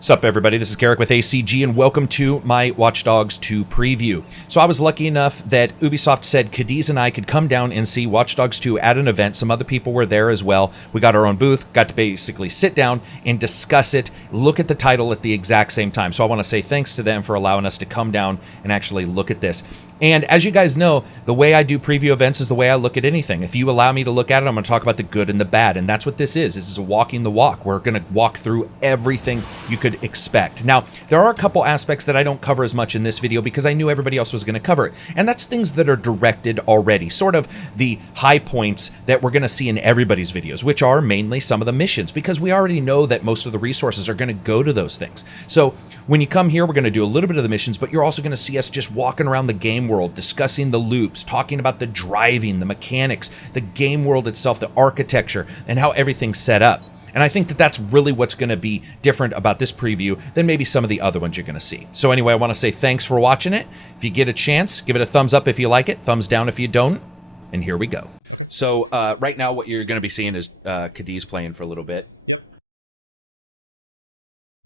Sup everybody, this is Karak with ACG and welcome to my Watchdogs 2 preview. So I was lucky enough that Ubisoft said Cadiz and I could come down and see Watchdogs 2 at an event. Some other people were there as well. We got our own booth, got to basically sit down and discuss it, look at the title at the exact same time. So I want to say thanks to them for allowing us to come down and actually look at this. And as you guys know, the way I do preview events is the way I look at anything. If you allow me to look at it, I'm going to talk about the good and the bad. And that's what this is. This is a walking the walk. We're going to walk through everything you could expect. Now, there are a couple aspects that I don't cover as much in this video because I knew everybody else was going to cover it. And that's things that are directed already. Sort of the high points that we're going to see in everybody's videos, which are mainly some of the missions. Because we already know that most of the resources are going to go to those things. So when you come here, we're going to do a little bit of the missions, but you're also going to see us just walking around the game world, discussing the loops, talking about the driving, the mechanics, the game world itself, the architecture, and how everything's set up. And I think that that's really what's going to be different about this preview than maybe some of the other ones you're going to see. So anyway, I want to say thanks for watching it. If you get a chance, give it a thumbs up if you like it, thumbs down if you don't, and here we go. Okay. So right now what you're going to be seeing is Cadiz playing for a little bit. Yep.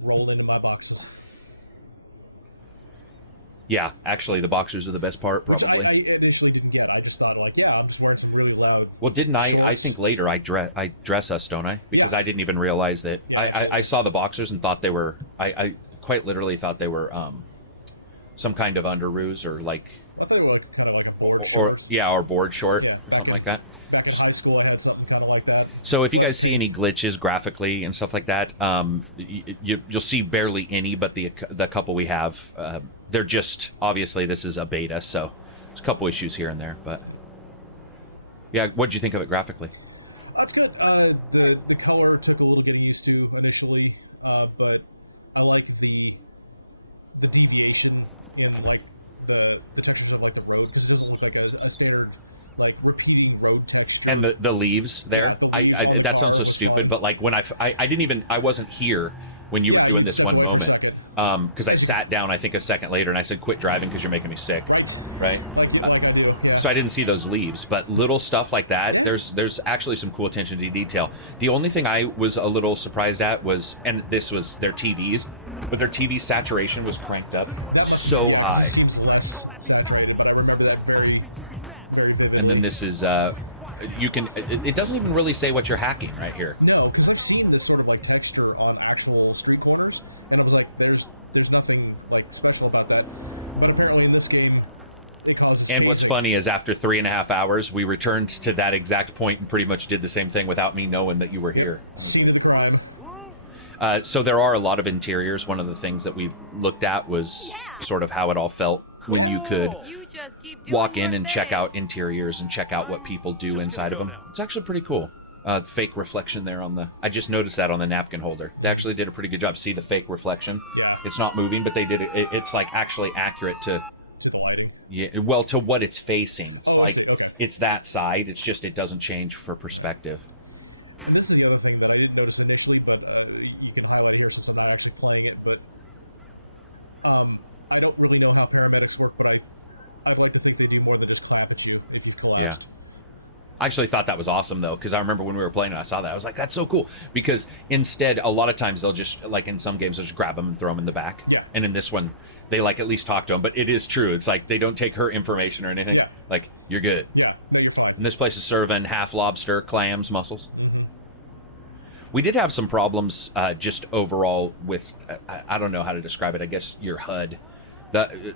Roll into my boxes. Yeah, actually, the boxers are the best part. Probably. Which I initially didn't get. I just thought, like, yeah, I'm just wearing some really loud Well, didn't I? shorts. I think later I dress us, don't I? Because I didn't even realize that. Yeah, I saw the boxers and thought they were. I quite literally thought they were some kind of underoos or like. Well, I thought they were like kind of like a board shorts. Or board short. Yeah, back in like that. Back in high school, I had something kind of like that. So if you guys see any glitches graphically and stuff like that, you'll see barely any, but the couple we have, they're just, obviously this is a beta, so there's a couple issues here and there, but yeah, what'd you think of it graphically? It's good. The color took a little getting used to initially, but I like the deviation in like the textures of like the road, because it doesn't look like a standard like repeating road texture. And the leaves there. Yeah, the leaves on the car was stupid, fun. But like when I wasn't here when you were doing you'd this stepped one away moment, for a second. Because I sat down I think a second later and I said quit driving because you're making me sick. Right. Like I do. Yeah. So I didn't see those leaves, but little stuff like that. Yeah. There's actually some cool attention to detail. The only thing I was a little surprised at was, and this was their TVs. But their TV saturation was cranked up. That must have been, yeah, because this seems less saturated, but I remember that very, very vividly. And then this is, it doesn't even really say what you're hacking right here. No, because I've seen this sort of like texture on actual street corners, and I was like, there's nothing like special about that. But apparently in this game, it causes tasing. And what's funny is after 3.5 hours, we returned to that exact point and pretty much did the same thing without me knowing that you were here. Scene of the crime. So there are a lot of interiors. One of the things that we looked at was sort of how it all felt when you could walk in and check out interiors and check out what people do inside of them. It's actually pretty cool. Fake reflection there on the... I just noticed that on the napkin holder. They actually did a pretty good job. See the fake reflection? Yeah. It's not moving, but they did it. It's like actually accurate to the lighting. Yeah, well, to what it's facing. It's I like, see. Okay. It's that side. It's just it doesn't change for perspective. Right. And this is the other thing that I didn't notice initially, but you can highlight it here since I'm not actually playing it, but I don't really know how paramedics work, but I'd like to think they do more than just clap at you if you've collapsed. Yeah. I actually thought that was awesome, though, because I remember when we were playing it, I saw that. I was like, that's so cool. Because instead, a lot of times they'll just, like in some games, they'll just grab them and throw them in the back. Yeah. And in this one, they like at least talk to them. But it is true. It's like they don't take her information or anything. Yeah. Like, you're good. Yeah. No, you're fine. And this place is serving half lobster, clams, mussels. Mm-hmm. We did have some problems just overall with, I don't know how to describe it, I guess your HUD.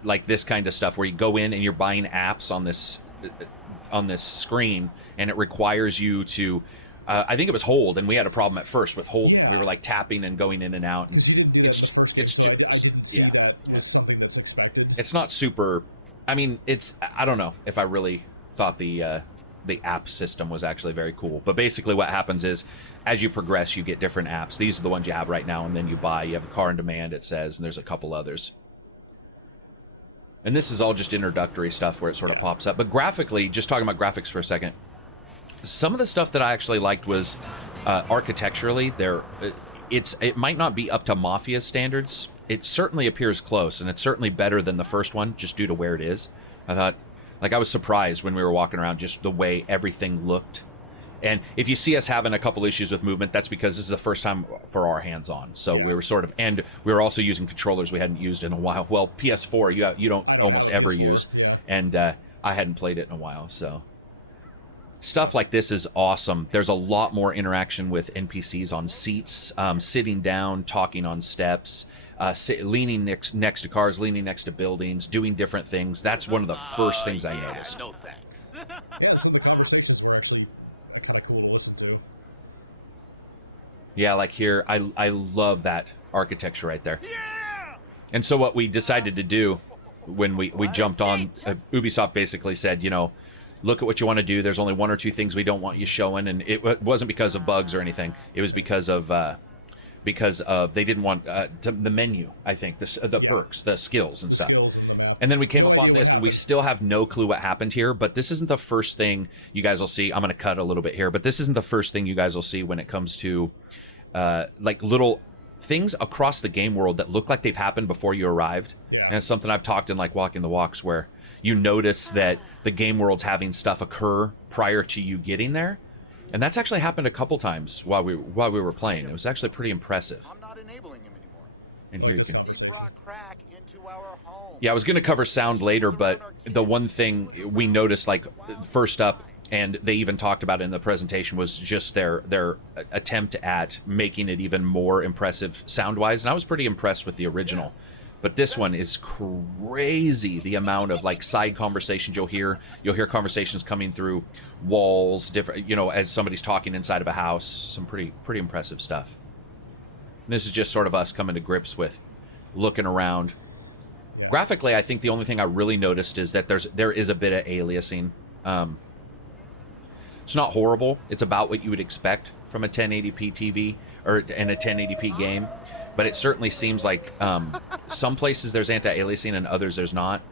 Like this kind of stuff where you go in and you're buying apps on this screen and it requires you to, I think it was hold, and we had a problem at first with hold. Yeah. We were like tapping and going in and out. Because you didn't do that in the first game, so I didn't see that was something that's expected. It's not super, I mean, I don't know if I really thought the app system was actually very cool. But basically what happens is, as you progress, you get different apps. These are the ones you have right now, and then you buy. You have a car on demand, it says, and there's a couple others. And this is all just introductory stuff where it sort of pops up. But graphically, just talking about graphics for a second, some of the stuff that I actually liked was architecturally. It might not be up to Mafia standards. It certainly appears close, and it's certainly better than the first one, just due to where it is. I thought, like, I was surprised when we were walking around just the way everything looked. And if you see us having a couple issues with movement, that's because this is the first time for our hands-on. So we were sort of, and we were also using controllers we hadn't used in a while. Well, PS4, you don't. I don't almost have a ever PS4. use, Yeah, and I hadn't played it in a while. So stuff like this is awesome. There's a lot more interaction with NPCs on seats, sitting down, talking on steps. Leaning next to cars, leaning next to buildings, doing different things. That's one of the first things I noticed. No thanks. yeah. And some of the conversations were actually kind of cool to listen to. Yeah, like here, I love that architecture right there. And so what we decided to do when we jumped on, Ubisoft basically said, you know, look at what you want to do. There's only one or two things we don't want you showing, and it wasn't because of bugs or anything. It was because of they didn't want the menu. I think the perks, the skills, and the stuff. skills and the map. And then we came no up idea on what this. happened. We still have no clue what happened here, but this isn't the first thing you guys will see. I'm going to cut a little bit here, but this isn't the first thing you guys will see when it comes to like little things across the game world that look like they've happened before you arrived. Yeah. And it's something I've talked in like Walking the Walks, where you notice that the game world's having stuff occur prior to you getting there. And that's actually happened a couple times while we were playing. It was actually pretty impressive. I'm not enabling him anymore. And I like this conversation. Crack into our home. Yeah, I was going to cover sound later, but the one thing we noticed, like, first up, and they even talked about it in the presentation, was just their attempt at making it even more impressive sound-wise. And I was pretty impressed with the original. But this one is crazy, the amount of, like, side conversations you'll hear. You'll hear conversations coming through walls, different, you know, as somebody's talking inside of a house. Some pretty impressive stuff. And this is just sort of us coming to grips with looking around. Yeah. Graphically, I think the only thing I really noticed is that there is a bit of aliasing. It's not horrible. It's about what you would expect from a 1080p TV or in a 1080p game, but it certainly seems like some places there's anti-aliasing and others there's not.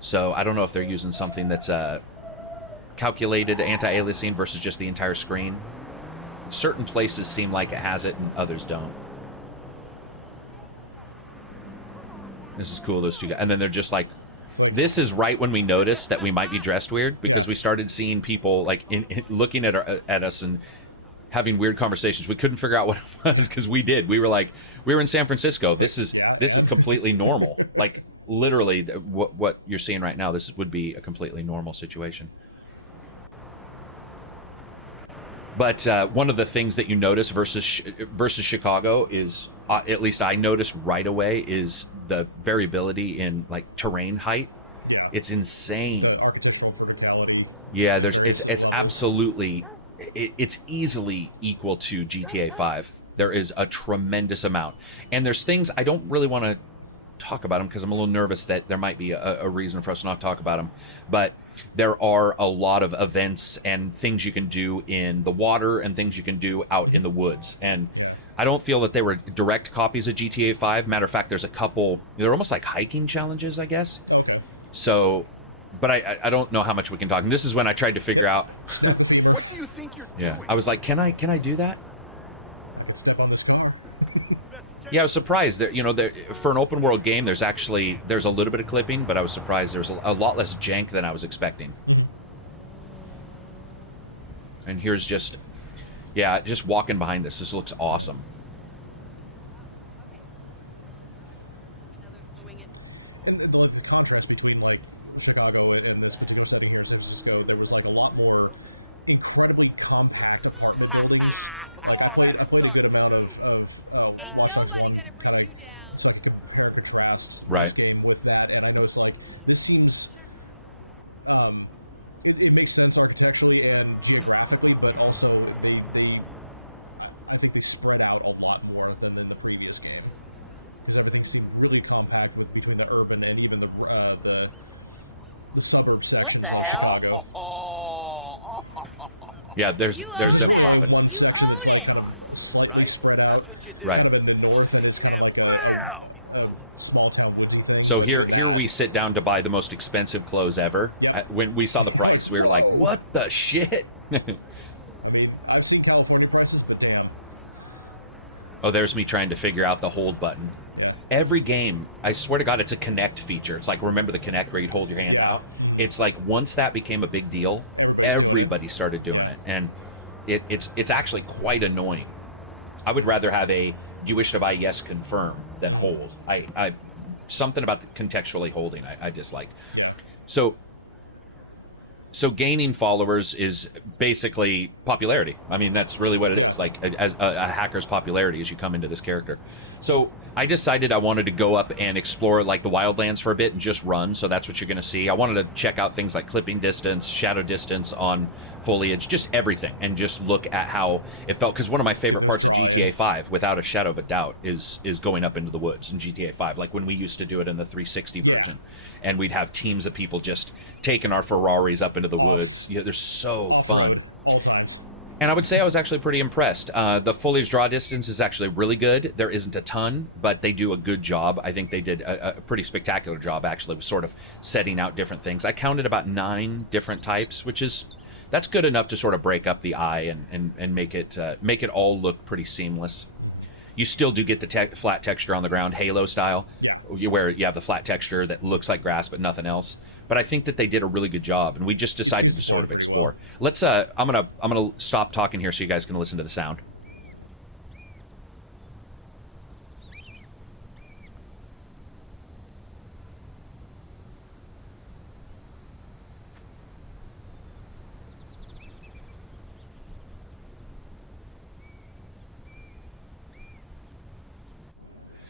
So I don't know if they're using something that's calculated anti-aliasing versus just the entire screen. Certain places seem like it has it and others don't. This is cool, those two guys. And then they're just like, this is right when we noticed that we might be dressed weird, because we started seeing people like looking at us and having weird conversations. We couldn't figure out what it was because we were like, we were in San Francisco. This is completely normal. Like literally what you're seeing right now, this would be a completely normal situation. But one of the things that you notice versus Chicago is, at least I noticed right away, is the variability in like terrain height. Yeah, it's insane. The architectural verticality. Yeah, it's absolutely, it's easily equal to GTA 5. There is a tremendous amount, and there's things I don't really want to talk about them because I'm a little nervous that there might be a reason for us to not talk about them. But there are a lot of events and things you can do in the water and things you can do out in the woods. And I don't feel that they were direct copies of GTA 5. Matter of fact, there's a couple, they're almost like hiking challenges, I guess. Okay. So, but I don't know how much we can talk. And this is when I tried to figure out. Snap the femur. What do you think you're doing? I was like, can I do that? I could step on this car. Yeah, I was surprised that, for an open world game, there's a little bit of clipping, but I was surprised there's a lot less jank than I was expecting. Mm-hmm. And here's just walking behind us. This looks awesome. And the contrast between like Chicago and this particular setting here in San Francisco, there was like a lot more incredibly compact apartment buildings. Like I played a good amount of Watchdogs 1 kind of so I could compare and contrast this game with that, and I noticed like this seems it makes sense architecturally and geographically, but also I think they spread out a lot more than in the previous game, because everything seemed really compact with between the urban and even the suburb sections of Chicago. Yeah, there's really only one section that's like kind of slightly spread out, kind of in the north, and it's kind of like a small town woodsy thing. So but here that, we sit down to buy the most expensive clothes ever. Yep. When we saw the price, we were like, "What the shit?" I mean, I've seen California prices, but damn. Oh, there's me trying to figure out the hold button. Yeah. Every game, I swear to God, it's a Connect feature. It's like, remember the Connect where you hold your hand out? Mm-hmm. It's like, once that became a big deal, everybody started doing it. And it's actually quite annoying. I would rather have a "do you wish to buy? Yes, confirm" than hold. I something about the contextually holding I dislike. Yeah. So gaining followers is basically popularity. I mean, that's really what it is. Like as a hacker's popularity as you come into this character. So I decided I wanted to go up and explore like the wildlands for a bit and just run. So that's what you're going to see. I wanted to check out things like clipping distance, shadow distance on foliage, just everything, and just look at how it felt. Because one of my favorite parts of GTA 5, without a shadow of a doubt, is going up into the woods in GTA 5. Like when we used to do it in the 360 version, and we'd have teams of people just taking our Ferraris up into the woods. Yeah, they're so off-road fun. all times. And I would say I was actually pretty impressed. The foliage draw distance is actually really good. There isn't a ton, but they do a good job. I think they did a pretty spectacular job, actually, with sort of setting out different things. I counted about 9 different types, that's good enough to sort of break up the eye and make it all look pretty seamless. Mm-hmm. You still do get the flat texture on the ground, Halo style. Yeah. Where you have the flat texture that looks like grass but nothing else. But I think that they did a really good job, and we just decided to sort of pretty explore. well. Let's. I'm gonna stop talking here so you guys can listen to the sound.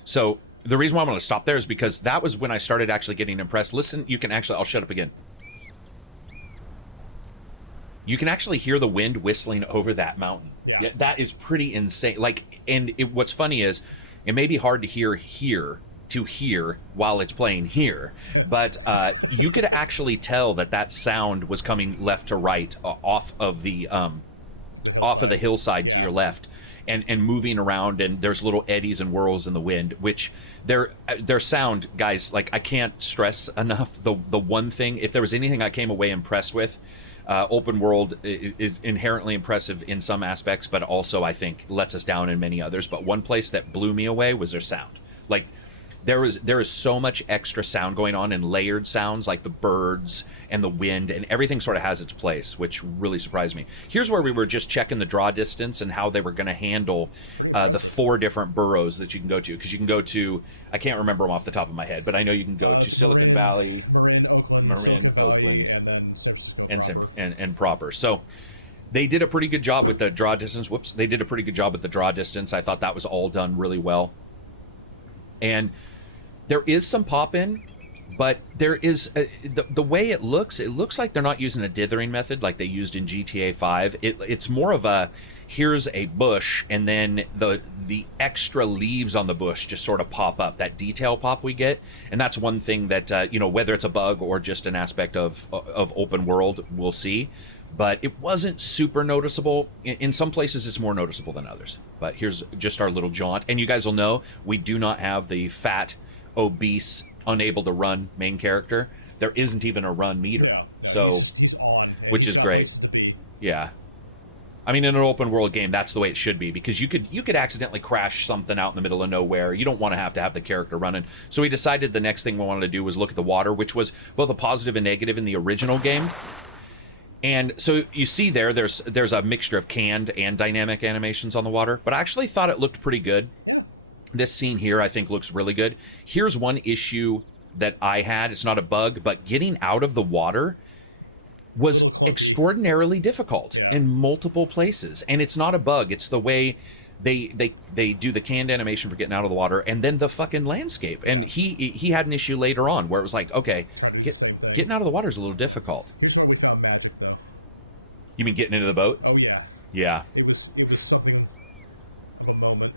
So the reason why I'm going to stop there is because that was when I started actually getting impressed. Listen, you can actually, I'll shut up again. You can actually hear the wind whistling over that mountain. Yeah. That is pretty insane. Like, and what's funny is it may be hard to hear while it's playing here, but you could actually tell that sound was coming left to right off of the hillside to your left. And moving around, and there's little eddies and whirls in the wind, which their sound, guys, like I can't stress enough. The one thing, if there was anything I came away impressed with, open world is inherently impressive in some aspects, but also I think lets us down in many others. But one place that blew me away was their sound. Like there is so much extra sound going on, and layered sounds like the birds and the wind, and everything sort of has its place, which really surprised me. Here's where we were just checking the draw distance and how they were going to handle the 4 different boroughs that you can go to. Because you can go to, I can't remember them off the top of my head, but I know you can go to Silicon Valley. Marin, Oakland, Silicon Valley, and then San Francisco proper. And proper. So they did a pretty good job with the draw distance. They did a pretty good job with the draw distance. I thought that was all done really well. And there is some pop-in, but there is the way it looks like they're not using a dithering method like they used in GTA 5. It's more of a, here's a bush, and then the extra leaves on the bush just sort of pop up, that detail pop we get. And that's one thing that whether it's a bug or just an aspect of open world, we'll see. But it wasn't super noticeable. In some places it's more noticeable than others. But here's just our little jaunt. And you guys will know we do not have the fat, obese, unable to run main character. There isn't even a run meter. No, so, he's on, and he's got great. places to be. Yeah. I mean, in an open world game, that's the way it should be, because you could accidentally crash something out in the middle of nowhere. You don't want to have the character running. So we decided the next thing we wanted to do was look at the water, which was both a positive and negative in the original game. And so you see there's a mixture of canned and dynamic animations on the water, but I actually thought it looked pretty good. Yeah. This scene here, I think, looks really good. Here's one issue that I had. It's not a bug, but getting out of the water was extraordinarily difficult in multiple places. And it's not a bug. It's the way they do the canned animation for getting out of the water, and then the fucking landscape. And he had an issue later on where it was like, okay, try to do the same thing. Getting out of the water is a little difficult. Here's where we found magic, though. You mean getting into the boat? Oh yeah. Yeah. It was something of a moment.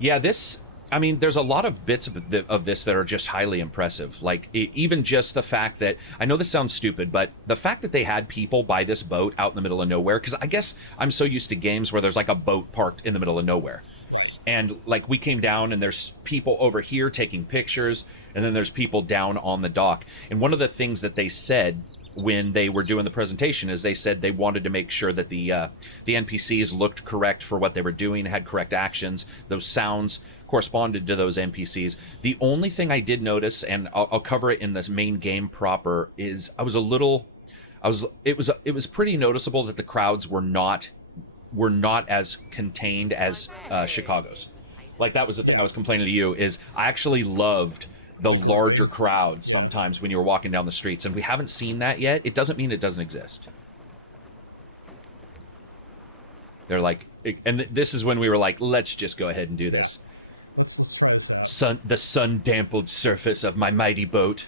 Yeah, there's a lot of bits of this that are just highly impressive. Like, even just the fact that, I know this sounds stupid, but the fact that they had people by this boat out in the middle of nowhere, because I guess I'm so used to games where there's like a boat parked in the middle of nowhere. Right. And like we came down and there's people over here taking pictures, and then there's people down on the dock. And one of the things that they said when they were doing the presentation is they said they wanted to make sure that the NPCs looked correct for what they were doing, had correct actions, those sounds corresponded to those NPCs. The only thing I did notice, and I'll cover it in this main game proper, is I was a little It was pretty noticeable that the crowds were not as contained as Chicago's. Like, that was the thing I was complaining to you, is I actually loved the larger crowds sometimes when you were walking down the streets, and we haven't seen that yet. It doesn't mean it doesn't exist. They're like, and this is when we were like, let's just go ahead and do this. Let's try this out. The sun-dampened surface of my mighty boat.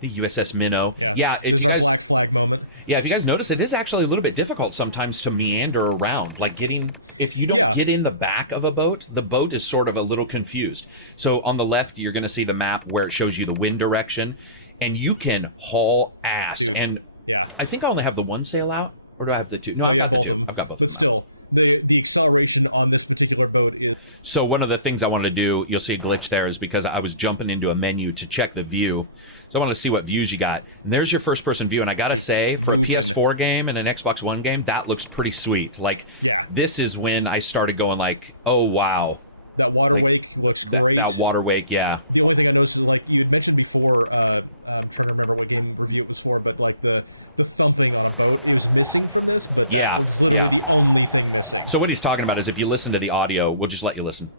The USS Minnow. Yeah, this is our black flag moment. Yeah, if you guys notice, it is actually a little bit difficult sometimes to meander around. Like, if you don't get in the back of a boat, the boat is sort of a little confused. So on the left, you're going to see the map where it shows you the wind direction, and you can haul ass. Dude, and I think I only have the one sail out, or do I have the two? No, I've you got have the both two. of them. I've got both. But still, the acceleration on this particular boat is... So one of the things I wanted to do, you'll see a glitch there, is because I was jumping into a menu to check the view. So I wanted to see what views you got. And there's your first-person view. And I got to say, for a PS4 game and an Xbox One game, that looks pretty sweet. Like, this is when I started going like, oh, wow. That water wake looks great. That water wake, yeah. The only thing I noticed is, like, you had mentioned before, I'm trying to remember what game review it was for, but, like, the thumping on a boat, it was missing from this, but that was literally the only thing missing. So what he's talking about is, if you listen to the audio, we'll just let you listen.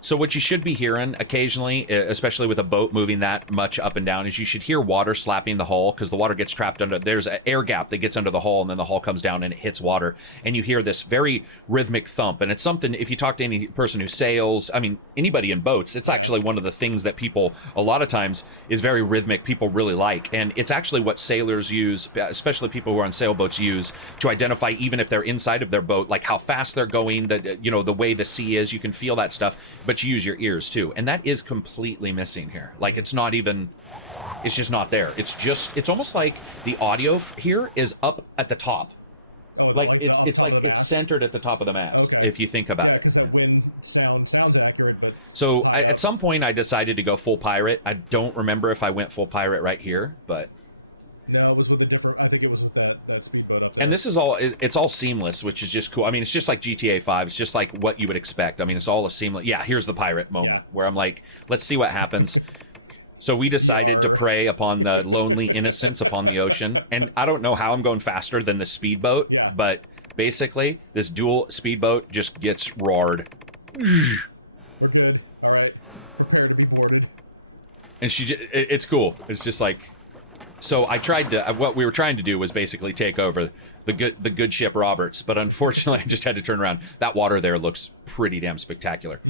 So what you should be hearing occasionally, especially with a boat moving that much up and down, is you should hear water slapping the hull, because the water gets trapped under, there's an air gap that gets under the hull, and then the hull comes down and it hits water, and you hear this very rhythmic thump. And it's something, if you talk to any person who sails, I mean, anybody in boats, it's actually one of the things that people, a lot of times, is very rhythmic, people really like. And it's actually what sailors use, especially people who are on sailboats, use to identify, even if they're inside of their boat, like how fast they're going, the way the sea is, you can feel that stuff. But you use your ears too, and that is completely missing here. Like, it's not even, it's just not there. It's almost like the audio here is up at the top. Oh, like the up top of the mast? It's centered at the top of the mast, okay, if you think about it. Yeah, because that wind sounds accurate, but so at some point I decided to go full pirate. I don't remember if I went full pirate right here, but... No, it was with a different... I think it was with that speedboat up there. And this is all... It's all seamless, which is just cool. I mean, it's just like GTA 5. It's just like what you would expect. I mean, it's all a seamless... Yeah, here's the pirate moment where I'm like, let's see what happens. So we decided to prey upon the lonely innocents upon the ocean. And I don't know how I'm going faster than the speedboat. Yeah. But basically, this dual speedboat just gets roared. We're good. All right. Prepare to be boarded. And it's cool. It's just like... So I tried to... What we were trying to do was basically take over the good ship Roberts, but unfortunately I just had to turn around. That water there looks pretty damn spectacular.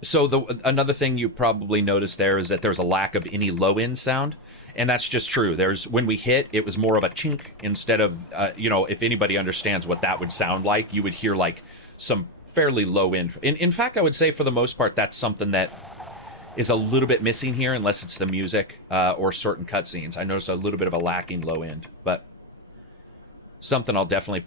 So another thing you probably noticed there is that there's a lack of any low-end sound, and that's just true. When we hit, it was more of a chink instead of, if anybody understands what that would sound like, you would hear like some fairly low-end. In fact, I would say for the most part that's something that is a little bit missing here, unless it's the music or certain cutscenes. I noticed a little bit of a lacking low end, but something I'll definitely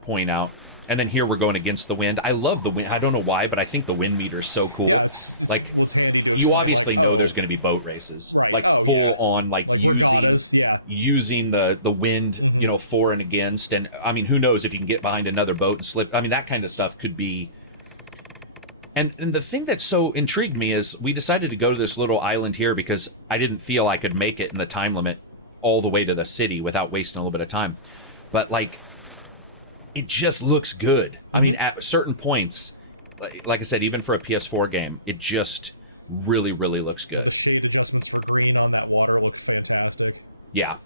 point out. And then here we're going against the wind. I love the wind. I don't know why, but I think the wind meter is so cool. Yeah, it's like, well, it's handy to explain. You obviously know there's going to be boat races, right? Like full on, like regattas, using the wind, for and against. And I mean, who knows if you can get behind another boat and slip? I mean, that kind of stuff could be. And the thing that so intrigued me is we decided to go to this little island here because I didn't feel I could make it in the time limit all the way to the city without wasting a little bit of time. But, like, it just looks good. I mean, at certain points, like I said, even for a PS4 game, it just really, really looks good. Well, the shade adjustments for green on that water look fantastic. Yeah.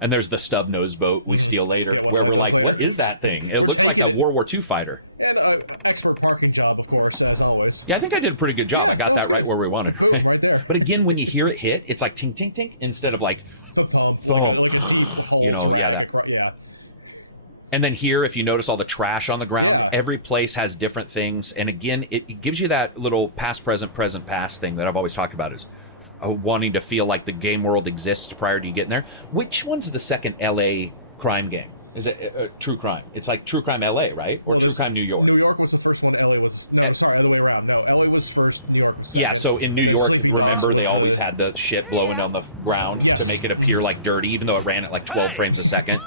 And there's the stub-nose boat we steal later, where we're like, later. What is that thing? It We're looks like taking a it. World War II fighter. And expert parking job, of course, as always. Yeah, I think I did a pretty good job. I got that right where we wanted. Boom, right there. But again, when you hear it hit, it's like tink, tink, tink, instead of like... Thump, like a deep hole drag across, And then here, if you notice all the trash on the ground, every place has different things. And again, it gives you that little past, present, past thing that I've always talked about is wanting to feel like the game world exists prior to you getting there. Which one's the second LA crime game? Is it True Crime? It's like True Crime LA, right? Or True Crime New York? New York was the first one. LA was... No, sorry, other way around. No, LA was first, New York was second. Yeah, so in New York, Sleeping Dogs remember, they always had the shit blowing on the ground to make it appear like dirty, even though it ran at like 12 frames a second.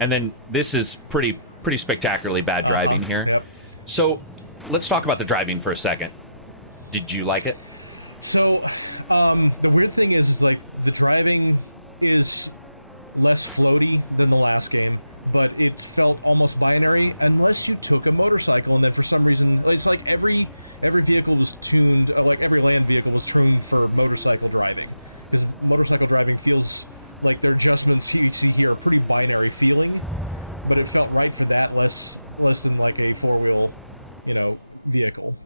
And then this is pretty spectacularly bad driving here. Yep. So let's talk about the driving for a second. Did you like it? So, the weird thing is like the driving is less floaty than the last game, but it felt almost binary unless you took a motorcycle, and then for some reason, it's like every vehicle was tuned, like every land vehicle was tuned for motorcycle driving, because motorcycle driving feels like their adjustments you see here are pretty binary feeling, but it felt right for that, less than like a four-wheel, vehicle.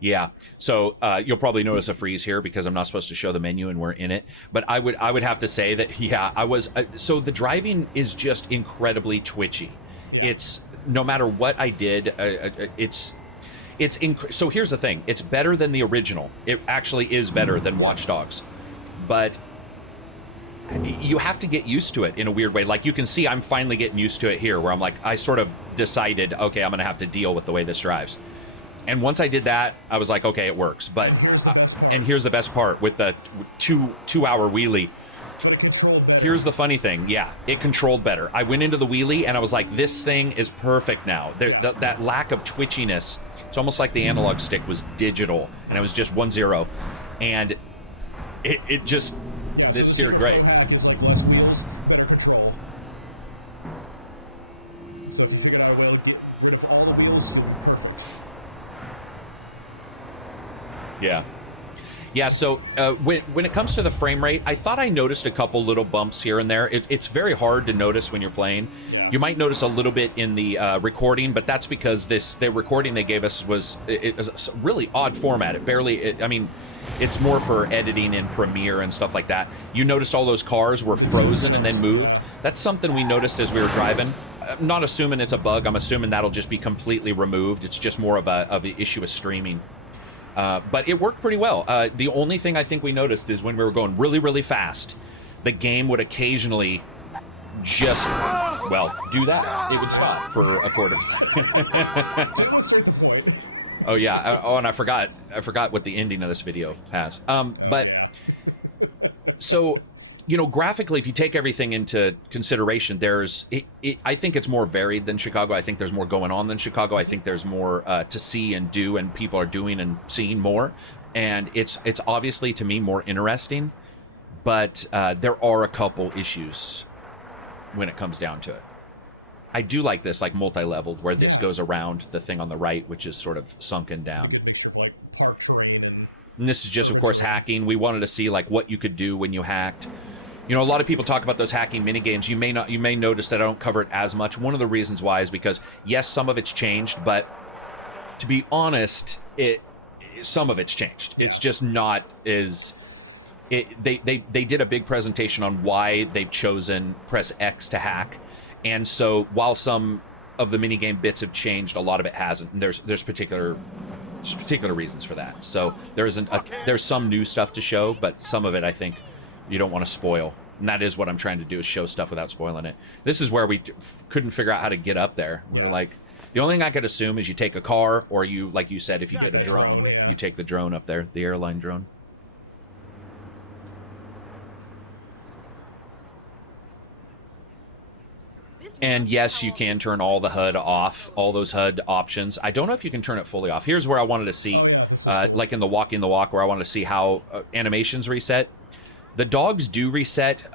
Yeah, so you'll probably notice a freeze here because I'm not supposed to show the menu and we're in it. But I would have to say that, yeah, I was... so the driving is just incredibly twitchy. Yeah. It's... No matter what I did, so here's the thing. It's better than the original. It actually is better than Watchdogs. But you have to get used to it in a weird way. Like, you can see I'm finally getting used to it here, where I'm like, I sort of decided, okay, I'm going to have to deal with the way this drives. And once I did that, I was like, okay, it works. But and here's the best part. And here's the best part with the two-hour wheelie. But it controlled better. Here's the funny thing. Yeah, it controlled better. I went into the wheelie and I was like, this thing is perfect now. That lack of twitchiness, it's almost like the analog stick was digital and it was just 1-0. And it just... Yeah, so the secret pro hack is like less wheels, better control. So if you figured out a way to get rid of all the wheels, you'll be perfect. Yeah. Yeah, so when it comes to the frame rate, I thought I noticed a couple little bumps here and there. It's very hard to notice when you're playing. Yeah. You might notice a little bit in the recording, but that's because the recording they gave us was a really odd format. I mean, it's more for editing in Premiere and stuff like that. You noticed all those cars were frozen and then moved. Yeah. That's something we noticed as we were driving. I'm not assuming it's a bug. I'm assuming that'll just be completely removed. It's just more of an issue with streaming. But it worked pretty well. The only thing I think we noticed is when we were going really, really fast, the game would occasionally just, do that. It would stop for a quarter. To illustrate the point. Oh, yeah. And I forgot what the ending of this video has. Yeah. So, graphically, if you take everything into consideration, I think it's more varied than Chicago. I think there's more going on than Chicago. I think there's more to see and do, and people are doing and seeing more. And it's obviously, to me, more interesting. But there are a couple issues when it comes down to it. I do like this, like multi-leveled, where this goes around the thing on the right, which is sort of sunken down. A good mixture of like park terrain and this is just, of course, terrain. Hacking. We wanted to see like what you could do when you hacked. A lot of people talk about those hacking minigames. You may notice that I don't cover it as much. One of the reasons why is because, yes, some of it's changed, but to be honest, some of it's changed. Yeah. It's just not as... They did a big presentation on why they've chosen press X to hack. And so while some of the minigame bits have changed, a lot of it hasn't. And there's particular reasons for that. So there's some new stuff to show, but some of it I think you don't want to spoil. And that is what I'm trying to do, is show stuff without spoiling it. This is where we couldn't figure out how to get up there. Yeah. Like, the only thing I could assume is you take a car, or you, like you said, if you get that drone, you take the drone up there, the airline drone. And yes, you can turn all the HUD off, all those HUD options. I don't know if you can turn it fully off. Here's where I wanted to see. Oh yeah, this was cool. Like in the Walking the Walk, where I wanted to see how animations reset. The dogs do reset,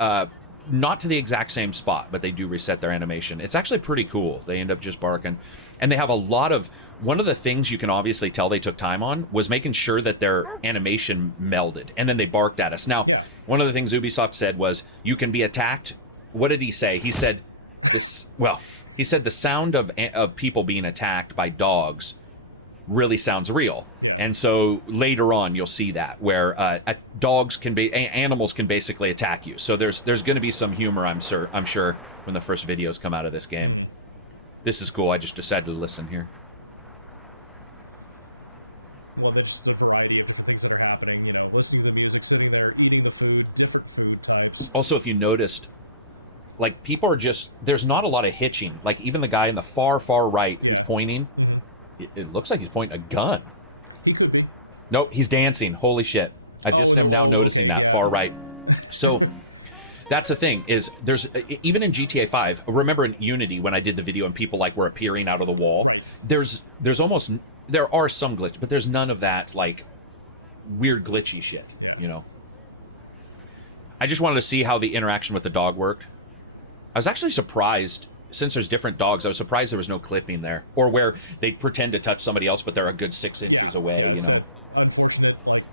not to the exact same spot, but they do reset their animation. It's actually pretty cool. They end up just barking. And they have a lot of... One of the things you can obviously tell they took time on was making sure that their animation melded. And then they barked at us. Now, one of the things Ubisoft said was, you can be attacked. What did he say? He said... he said the sound of people being attacked by dogs really sounds real. Yeah. And so later on you'll see that where animals can basically attack you. So there's going to be some humor, I'm sure, when the first videos come out of this game. This is cool. I just decided to listen here. Well, there's just a variety of different things that are happening. Listening to the music, sitting there, eating the food, different food types. Also, if you noticed, like, people are just... There's not a lot of hitching. Like, even the guy in the far right who's pointing, it looks like he's pointing a gun. He could be. Nope, he's dancing. Holy shit. I just am now noticing that far right. So, that's the thing, is there's... Even in GTA 5, remember in Unity when I did the video and people, like, were appearing out of the wall? Right. There's almost... there are some glitch, but there's none of that like weird glitchy shit. Yeah. You know. I just wanted to see how the interaction with the dog worked. I was actually surprised, since there's different dogs, I was surprised there was no clipping there, or where they pretend to touch somebody else, but they're a good 6 inches away. Yeah, it's that unfortunate like.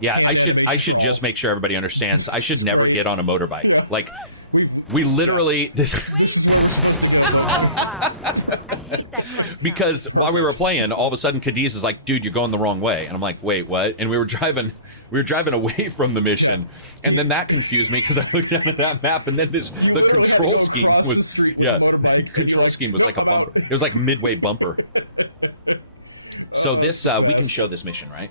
Yeah, hand animation I should for all. just make sure everybody understands. I should It's never great. get on a motorbike. Yeah. Like We literally This is where we're supposed to go, but because while we were Perfect. playing, all of a sudden Cadiz is like, "Dude, you're going the wrong way," and I'm like, "Wait, what?" And we were driving away from the mission, and then that confused me because I looked down at that map, and then this you the literally had to go control scheme across was- the street with yeah, the motorbike, and you're control like, scheme was "Nope, a I'm out." bump. It was like midway bumper. So Oh, this it's the we can best. show this mission, right?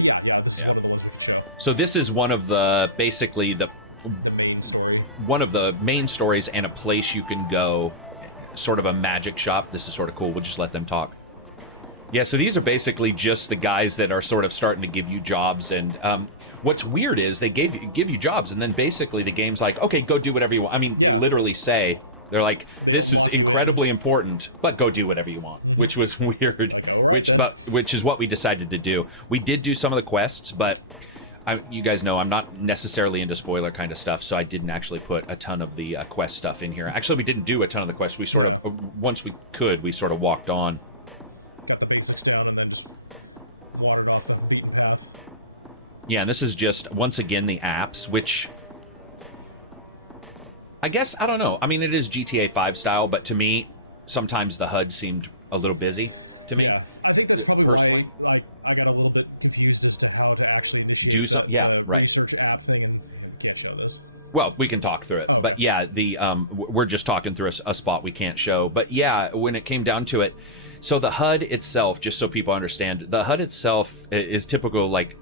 Yeah. This is one of the ones we can show. So this is one of the basically The main story. one of the main stories and a place you can go, sort of a magic shop. This is sort of cool. We'll just let them talk. Yeah, so these are basically just the guys that are sort of starting to give you jobs, and what's weird is they give you jobs, and then basically the game's like, okay, go do whatever you want. I mean, Yeah. they literally say, they're like, They this don't is lock you in. incredibly important, but go do whatever you want, which was weird. Like, all right, which, then. which is what we decided to do. We did do some of the quests, but you guys know I'm not necessarily into spoiler kind of stuff, so I didn't actually put a ton of the quest stuff in here. Actually, we didn't do a ton of the quests. We sort of, once we could, we sort of walked on. Got the basics down, and then just watered off the beaten path. Yeah, and this is just, once again, the apps, which I guess, I don't know. I mean, it is GTA 5 style, but to me, sometimes the HUD seemed a little busy to me. Yeah, I think that's probably Personally. why I got a little bit confused as to how to actually initiate the right. research app thing, and we can't show this. Well, we can talk through it, Oh, okay. but yeah, we're just talking through a spot we can't show. But yeah, when it came down to it, so the HUD itself, just so people understand, the HUD itself is typical like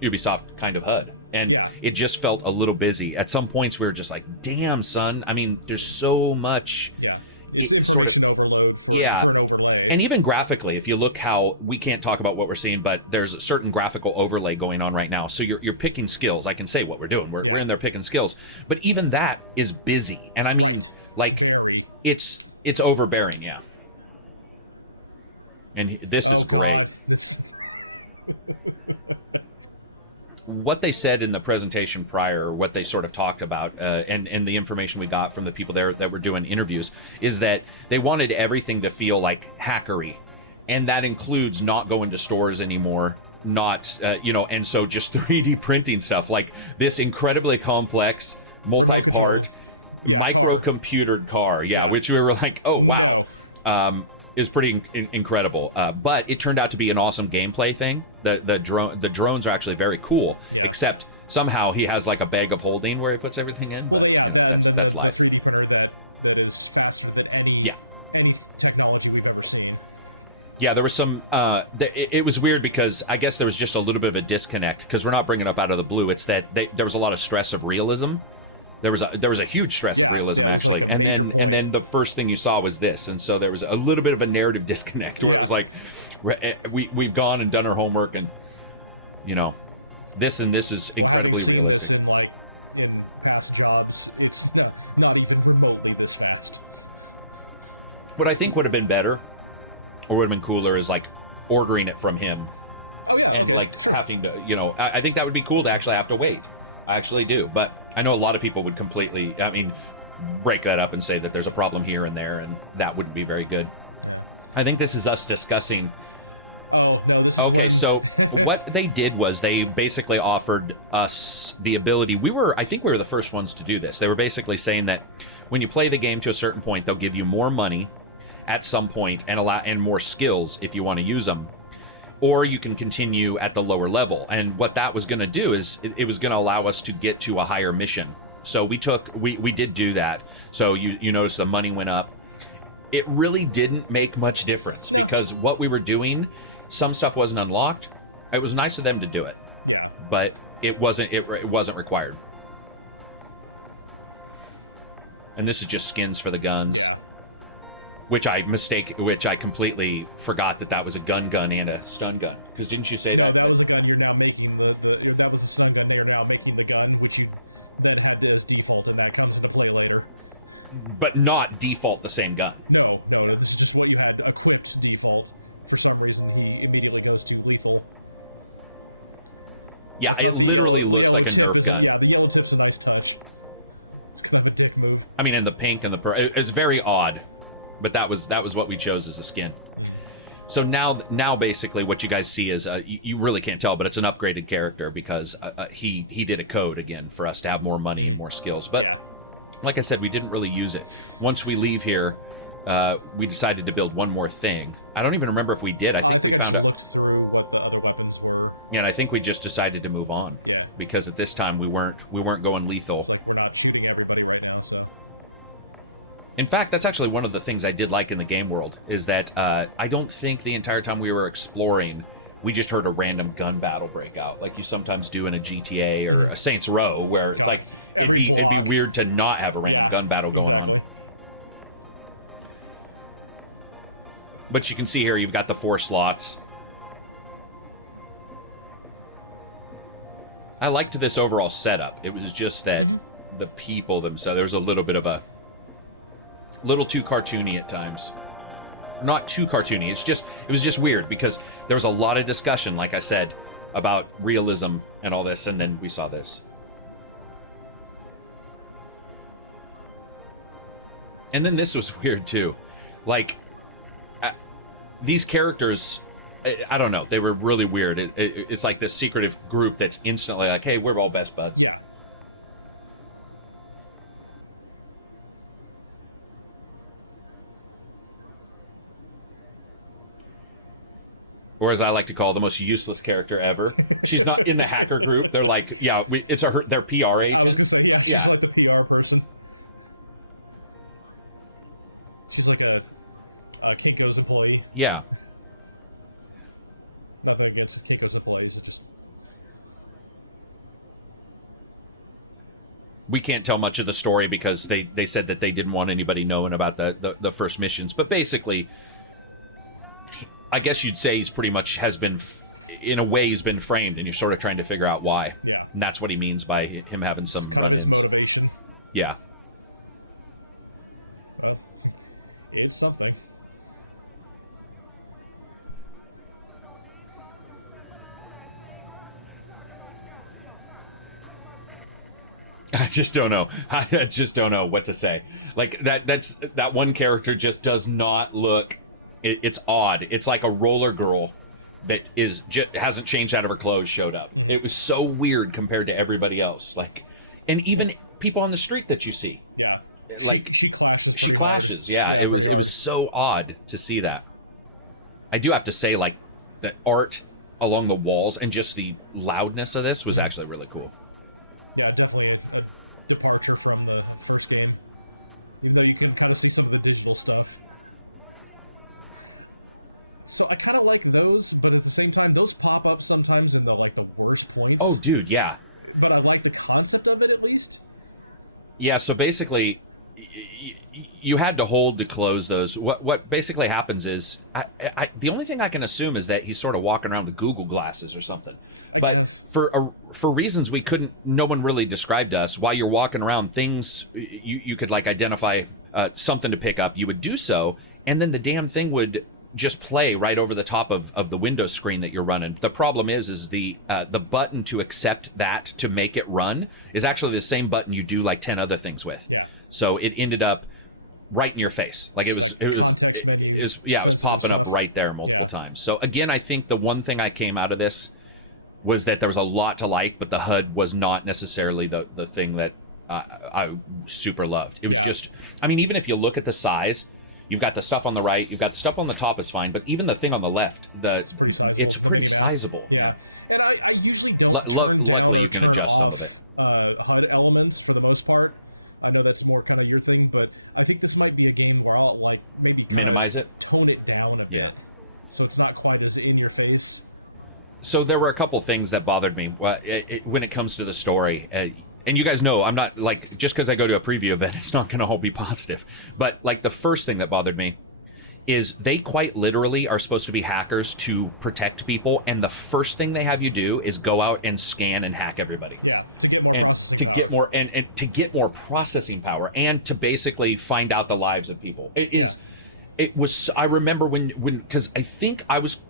Ubisoft kind of HUD, and Yeah. it just felt a little busy. At some points, we were just like, "Damn, son! I mean, there's so much." Yeah, it's It information overload for an overlay. And even graphically, if you look how, we can't talk about what we're seeing, but there's a certain graphical overlay going on right now. So you're picking skills. I can say what we're doing. We're in there picking skills. But even that is busy. And I mean, Right. like, Very. it's overbearing, yeah. And this is Oh God, great. this. What they said in the presentation prior, what they sort of talked about, and the information we got from the people there that were doing interviews, is that they wanted everything to feel like hackery, and that includes not going to stores anymore, not and so just 3D printing stuff, like this incredibly complex Remote control. multi-part car. micro-computered car, Yeah. which we were like, oh wow. No. Is pretty incredible, but it turned out to be an awesome gameplay thing. The drones are actually very cool. Yeah. Except somehow he has like a bag of holding where he puts everything in. Well, But, and then that's the life. 3D printer that is faster than any technology we've ever seen. Yeah, there was some. It was weird because I guess there was just a little bit of a disconnect, because we're not bringing it up out of the blue. It's that there was a lot of stress of realism. There was a huge stress of realism. Yeah, it was actually. like a major point. And then the first thing you saw was this, and so there was a little bit of a narrative disconnect where it was like, we've gone and done our homework, and this is. Well, having incredibly seen realistic. this in past jobs, it's not even remotely this fast. What I think would have been better, or would have been cooler, is like ordering it from him. Oh yeah, And okay, like sure. having to, I think that would be cool to actually have to wait. I actually do, but I know a lot of people would completely, break that up and say that there's a problem here and there, and that wouldn't be very good. Yeah. I think this is us discussing. Oh no, this is Okay, when. so what they did was they basically offered us the ability. I think we were the first ones to do this. They were basically saying that when you play the game to a certain point, they'll give you more money at some point and more skills if you want to use them. Or you can continue at the lower level. And what that was going to do is it was going to allow us to get to a higher mission. So we did do that. So you notice the money went up. It really didn't make much difference because what we were doing, some stuff wasn't unlocked. It was nice of them to do it, Yeah. but it wasn't required. And this is just skins for the guns. Yeah. Which I completely forgot that was a gun and a stun gun. Because didn't you say No, that was a gun. You're now making that was a stun gun. Now you're now making the gun, which you then had as default, and that comes into play later. But not default the same gun. No. This is just what you had equipped default for some reason he immediately goes to lethal. Yeah, I thought it the literally looks yellow like a tip Nerf isn't. gun. Yeah, the yellow tip's a nice touch. It's kind of a dick move. I mean, and the pink and the it's very odd, but that was what we chose as a skin. So now basically what you guys see is you really can't tell, but it's an upgraded character because he did a code again for us to have more money and more skills. But Yeah. like I said, we didn't really use it. Once we leave here, we decided to build one more thing. I don't even remember if we did. I think we I just found looked through what the other weapons were. Yeah, and I think we just decided to move on. Yeah. Because at this time we weren't going lethal. It's like we're not shooting everybody right now, so. In fact, that's actually one of the things I did like in the game world, is that I don't think the entire time we were exploring, we just heard a random gun battle break out, like you sometimes do in a GTA or a Saints Row, where it's God, like, every block. it'd be weird to not have a random gun battle going exactly. on. But you can see here, you've got the 4 slots. I liked this overall setup. It was just that the people themselves, there was a little bit of a little too cartoony at times. Not too cartoony, it was just weird because there was a lot of discussion, like I said, about realism and all this, and then we saw this. And then this was weird too. Like, these characters, I don't know, they were really weird. It's like this secretive group that's instantly like, hey, we're all best buds. Yeah. Or as I like to call, the most useless character ever. She's not in the hacker group. They're like, yeah, it's their PR agent. I was gonna say, yeah, she's like the PR person. She's like a Kinko's employee. Yeah. Nothing against Kinko's employees, it just... We can't tell much of the story because they said that they didn't want anybody knowing about the first missions. But basically, I guess you'd say he's pretty much has been, in a way, he's been framed, and you're sort of trying to figure out why. Yeah. And that's what he means by him having some... It's kind of his motivation. Yeah. Well, it's something. I just don't know. I just don't know what to say. Like that one character just does not look. It's odd. It's like a roller girl that hasn't changed out of her clothes showed up. It was so weird compared to everybody else. Like, and even people on the street that you see. Yeah, Like, she clashes pretty hard. She clashes. Yeah, it was so odd to see that. I do have to say, like, the art along the walls and just the loudness of this was actually really cool. Yeah, definitely a departure from the first game. Even though you can kind of see some of the digital stuff. So I kind of like those, but at the same time, those pop up sometimes in the worst points. Oh, dude, yeah. But I like the concept of it, at least. Yeah, so basically, you had to hold to close those. What basically happens is, the only thing I can assume is that he's sort of walking around with Google glasses or something. I guess. For reasons no one really described to us, while you're walking around, things, you could identify something to pick up, you would do so, and then the damn thing would just play right over the top of the Windows screen that you're running. The problem is the button to accept that, to make it run, is actually the same button you do 10 other things with. Yeah. So it ended up right in your face. It was context menu. It was popping up right there multiple times. So again, I think the one thing I came out of this was that there was a lot to like, but the HUD was not necessarily the thing that I super loved. It was just, I mean, even if you look at the size, you've got the stuff on the right, you've got the stuff on the top is fine, but even the thing on the left, it's pretty sizable. It's the pretty mini-map. sizable. Yeah, and I usually don't turn down or turn off HUD elements for the most part. I know that's more kind of your thing, but I think this might be a game where I'll maybe kind of tone it down a bit, so it's not quite as in your face. So there were a couple things that bothered me when it comes to the story. And you guys know, I'm not, just because I go to a preview event, it's not going to all be positive. But, the first thing that bothered me is they quite literally are supposed to be hackers to protect people, and the first thing they have you do is go out and scan and hack everybody. Yeah, to get more processing power. To get more processing power, and to basically find out the lives of people. It is... It was. I remember when because I think I was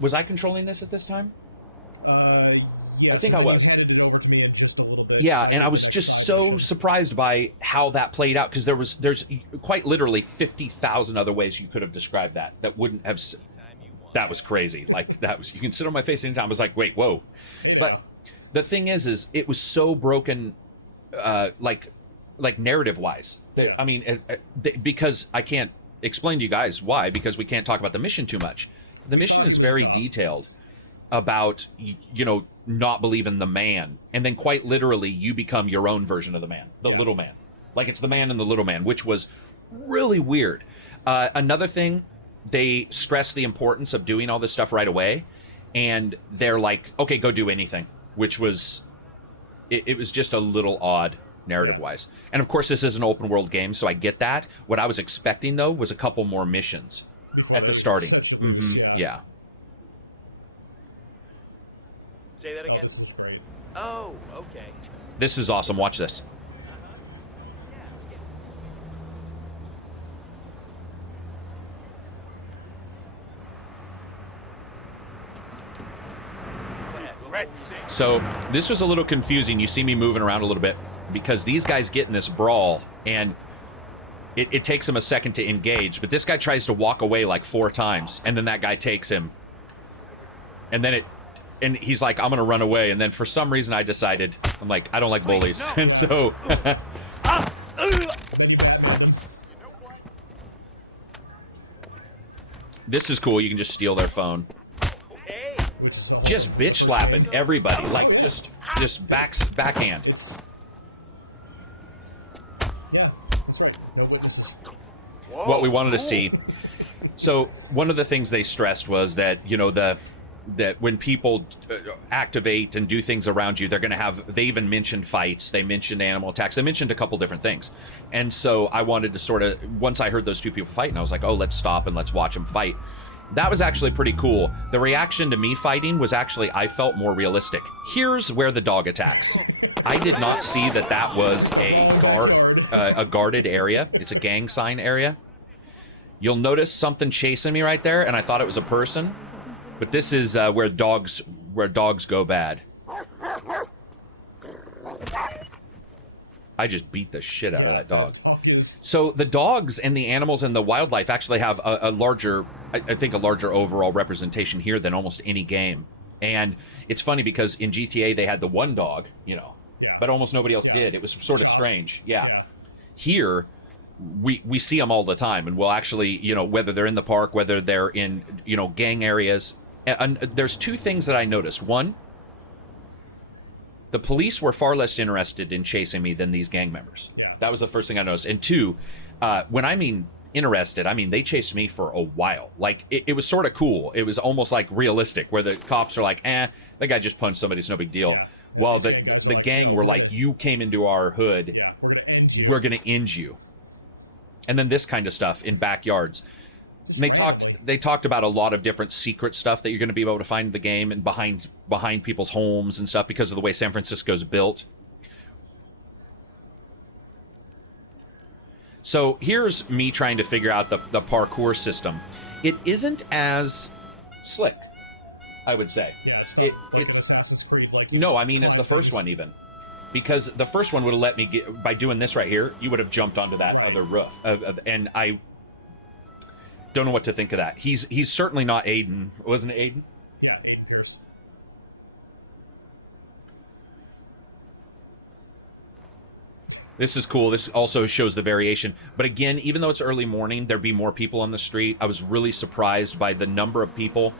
Was I controlling this at this time? Yes, and then you handed it over to me in just a little bit. Yeah, I and did I was the next just side so mission. surprised by how that played out, because there's quite literally 50,000 other ways you could have described that wouldn't have. That was crazy. Like that was. You can sit on my face anytime. I was like, wait, whoa. Hey now. But the thing is it was so broken, like narrative wise. Yeah. I mean, because I can't explain to you guys why, because we can't talk about the mission too much. The We mission thought he is was a very cop. detailed about, you know, not believing the man, and then quite literally you become your own version of the man, the Yeah. little man. Like it's the man and the little man, which was really weird. Another thing, they stress the importance of doing all this stuff right away, and they're like, okay, go do anything, which was, it was just a little odd narrative wise. And of course this is an open world game, so I get that. What I was expecting though was a couple more missions Before at the they starting. set you loose, yeah. Yeah. Say that Oh, again. this is great. Oh, okay. This is awesome. Watch this. So this was a little confusing. You see me moving around a little bit because these guys get in this brawl, and it takes them a second to engage, but this guy tries to walk away like 4 times, and then that guy takes him. And then and he's like, I'm gonna run away, and then for some reason I decided, I'm like, I don't like bullies. no. And Yeah. so Then you Batmaned him. this is cool. You can just steal their phone. Hey, Which is a whole Just from the bitch first slapping game. everybody. Like Oh, yeah. just backhand. It's... Yeah, that's right. No witnesses. What we wanted to see. So one of the things they stressed was that, you know, that when people activate and do things around you, they're going to have, they even mentioned fights, they mentioned animal attacks, they mentioned a couple different things. And so I wanted to sort of, once I heard those two people fighting, I was like, oh, let's stop and let's watch them fight. That was actually pretty cool. The reaction to me fighting was actually, I felt more realistic. Here's where the dog attacks. I did not see that was The wrong backyard. a guarded area. It's a gang sign area. You'll notice something chasing me right there, and I thought it was a person. But this is where dogs go bad. I just beat the shit out Yeah, of that dog. that dog is... So the dogs and the animals and the wildlife actually have a larger, I think, a larger overall representation here than almost any game. And it's funny because in GTA they had the one dog, you know, Yeah. but almost nobody else Yeah. did. It was sort of Chop. strange. Yeah. Yeah. Here, we see them all the time, and we'll actually, you know, whether they're in the park, whether they're in, you know, gang areas. And there's 2 things that I noticed. One, the police were far less interested in chasing me than these gang members. Yeah. That was the first thing I noticed. And 2, when I mean interested, I mean they chased me for a while. Like, it was sort of cool. It was almost like realistic, where the cops are like, that guy just punched somebody, it's no big deal. Yeah. And Well, these the gang guys are the like, gang no, were we're like, gonna... you came into our hood. Yeah, we're gonna end you. We're going to end you. And then this kind of stuff in backyards. Just And randomly. they talked about a lot of different secret stuff that you're going to be able to find in the game, and behind people's homes and stuff, because of the way San Francisco's built. So here's me trying to figure out the parkour system. It isn't as slick, I would say. Yeah, it's not like an it's- Assassin's Creed, like you No, just I mean, it's climb the first things. one even. Because the first one would have let me get, by doing this right here, you would have jumped onto that Right. other roof. And I don't know what to think of that. He's certainly not Aiden. Wasn't it Aiden? Yeah, Aiden Pierce. This is cool. This also shows the variation. But again, even though it's early morning, there'd be more people on the street. I was really surprised by the number of people.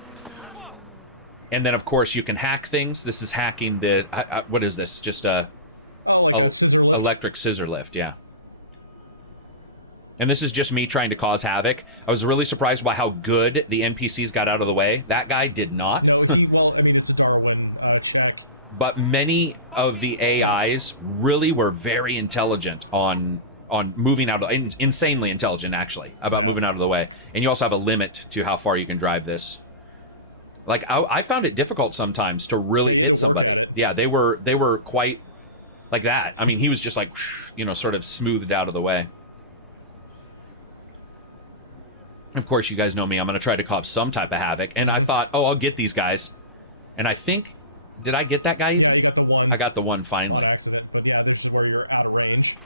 And then, of course, you can hack things. This is hacking the... what is this? Just a... Oh, like a scissor lift? Electric scissor lift, yeah. And this is just me trying to cause havoc. I was really surprised by how good the NPCs got out of the way. That guy did not. No, well, I mean, it's a Darwin check. But many of the AIs really were very intelligent on moving out of... Insanely intelligent, actually, about moving out of the way. And you also have a limit to how far you can drive this. Like, I found it difficult sometimes to really They had hit to work somebody. at it. Yeah, they were quite like that. I mean, he was just like, you know, sort of smoothed out of the way. Of course, you guys know me. I'm going to try to cause some type of havoc. And I thought, oh, I'll get these guys. And I think, did I get that guy? Yeah, you got the one. I got the one finally. On accident. But yeah, this is where you're out of range.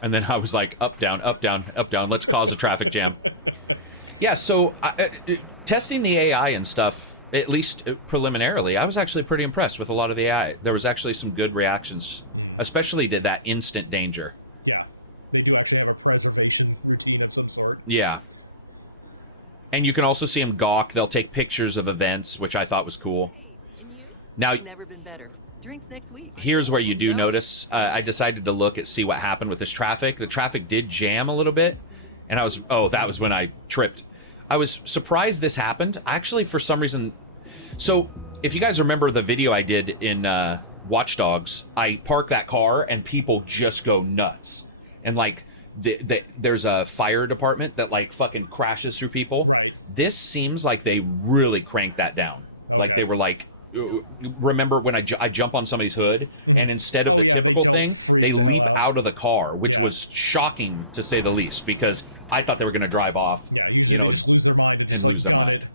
And then I was like, up, down, up, down, up, down. Let's cause a traffic jam. Yeah, so testing the AI and stuff, at least preliminarily, I was actually pretty impressed with a lot of the AI. There was actually some good reactions, especially to that instant danger. Yeah, they do actually have a preservation routine of some sort. Yeah. And you can also see them gawk. They'll take pictures of events, which I thought was cool. Now, never been better. Drinks next week. Here's where you do notice. I decided to look see what happened with this traffic. The traffic did jam a little bit, and that was when I tripped. I was surprised this happened. Actually, for some reason, so if you guys remember the video I did in Watchdogs, I park that car and people just go nuts, and like there's a fire department that like fucking crashes through people. Right. This seems like they really cranked that down. Okay. Like they were like, remember when I jump on somebody's hood and instead of the typical thing, they leap out of the car, which was shocking to say the least, because I thought they were going to drive off. Yeah, usually they just lose their mind and just like gun it.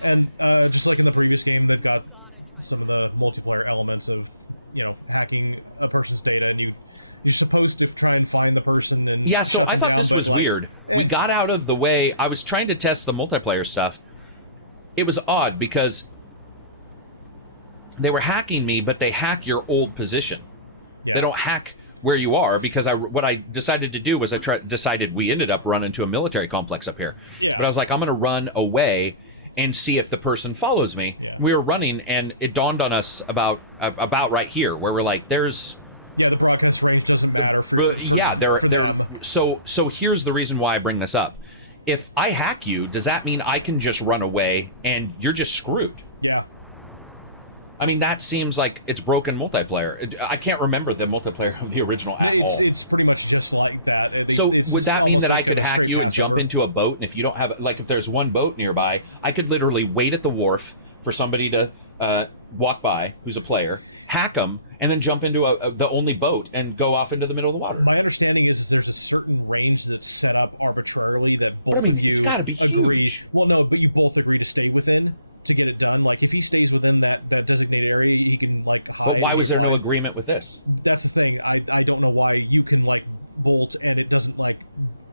And just like in the previous game, they've got some of the multiplayer elements of, hacking a person's data, and you're supposed to try and find the person and shut them down. This but was weird. We got out of the way. I was trying to test the multiplayer stuff. It was odd because they were hacking me, but they hack your old position. Yeah. They don't hack where you are, because what I decided to do was we ended up running to a military complex up here. Yeah. But I was like, I'm going to run away and see if the person follows me. Yeah. We were running, and it dawned on us about right here, where we're like, there's... Yeah, the broadcast range doesn't matter for them. So here's the reason why I bring this up. If I hack you, does that mean I can just run away and you're just screwed? Yeah. I mean, that seems like it's broken multiplayer. I can't remember the multiplayer of the original at all. It's pretty much just like that. So would that mean that I could hack you and jump into a boat, and if you don't have, like, if there's one boat nearby, I could literally wait at the wharf for somebody to walk by who's a player, hack them, and then jump into the only boat and go off into the middle of the water? My understanding is there's a certain range that's set up arbitrarily that both of you agree. Huge. Well, no, but you both agree to stay within to get it done. Like, if he stays within that designated area, he can, like, hide. But why was there no agreement with this? That's the thing. I don't know why you can, like, bolt and it doesn't, like,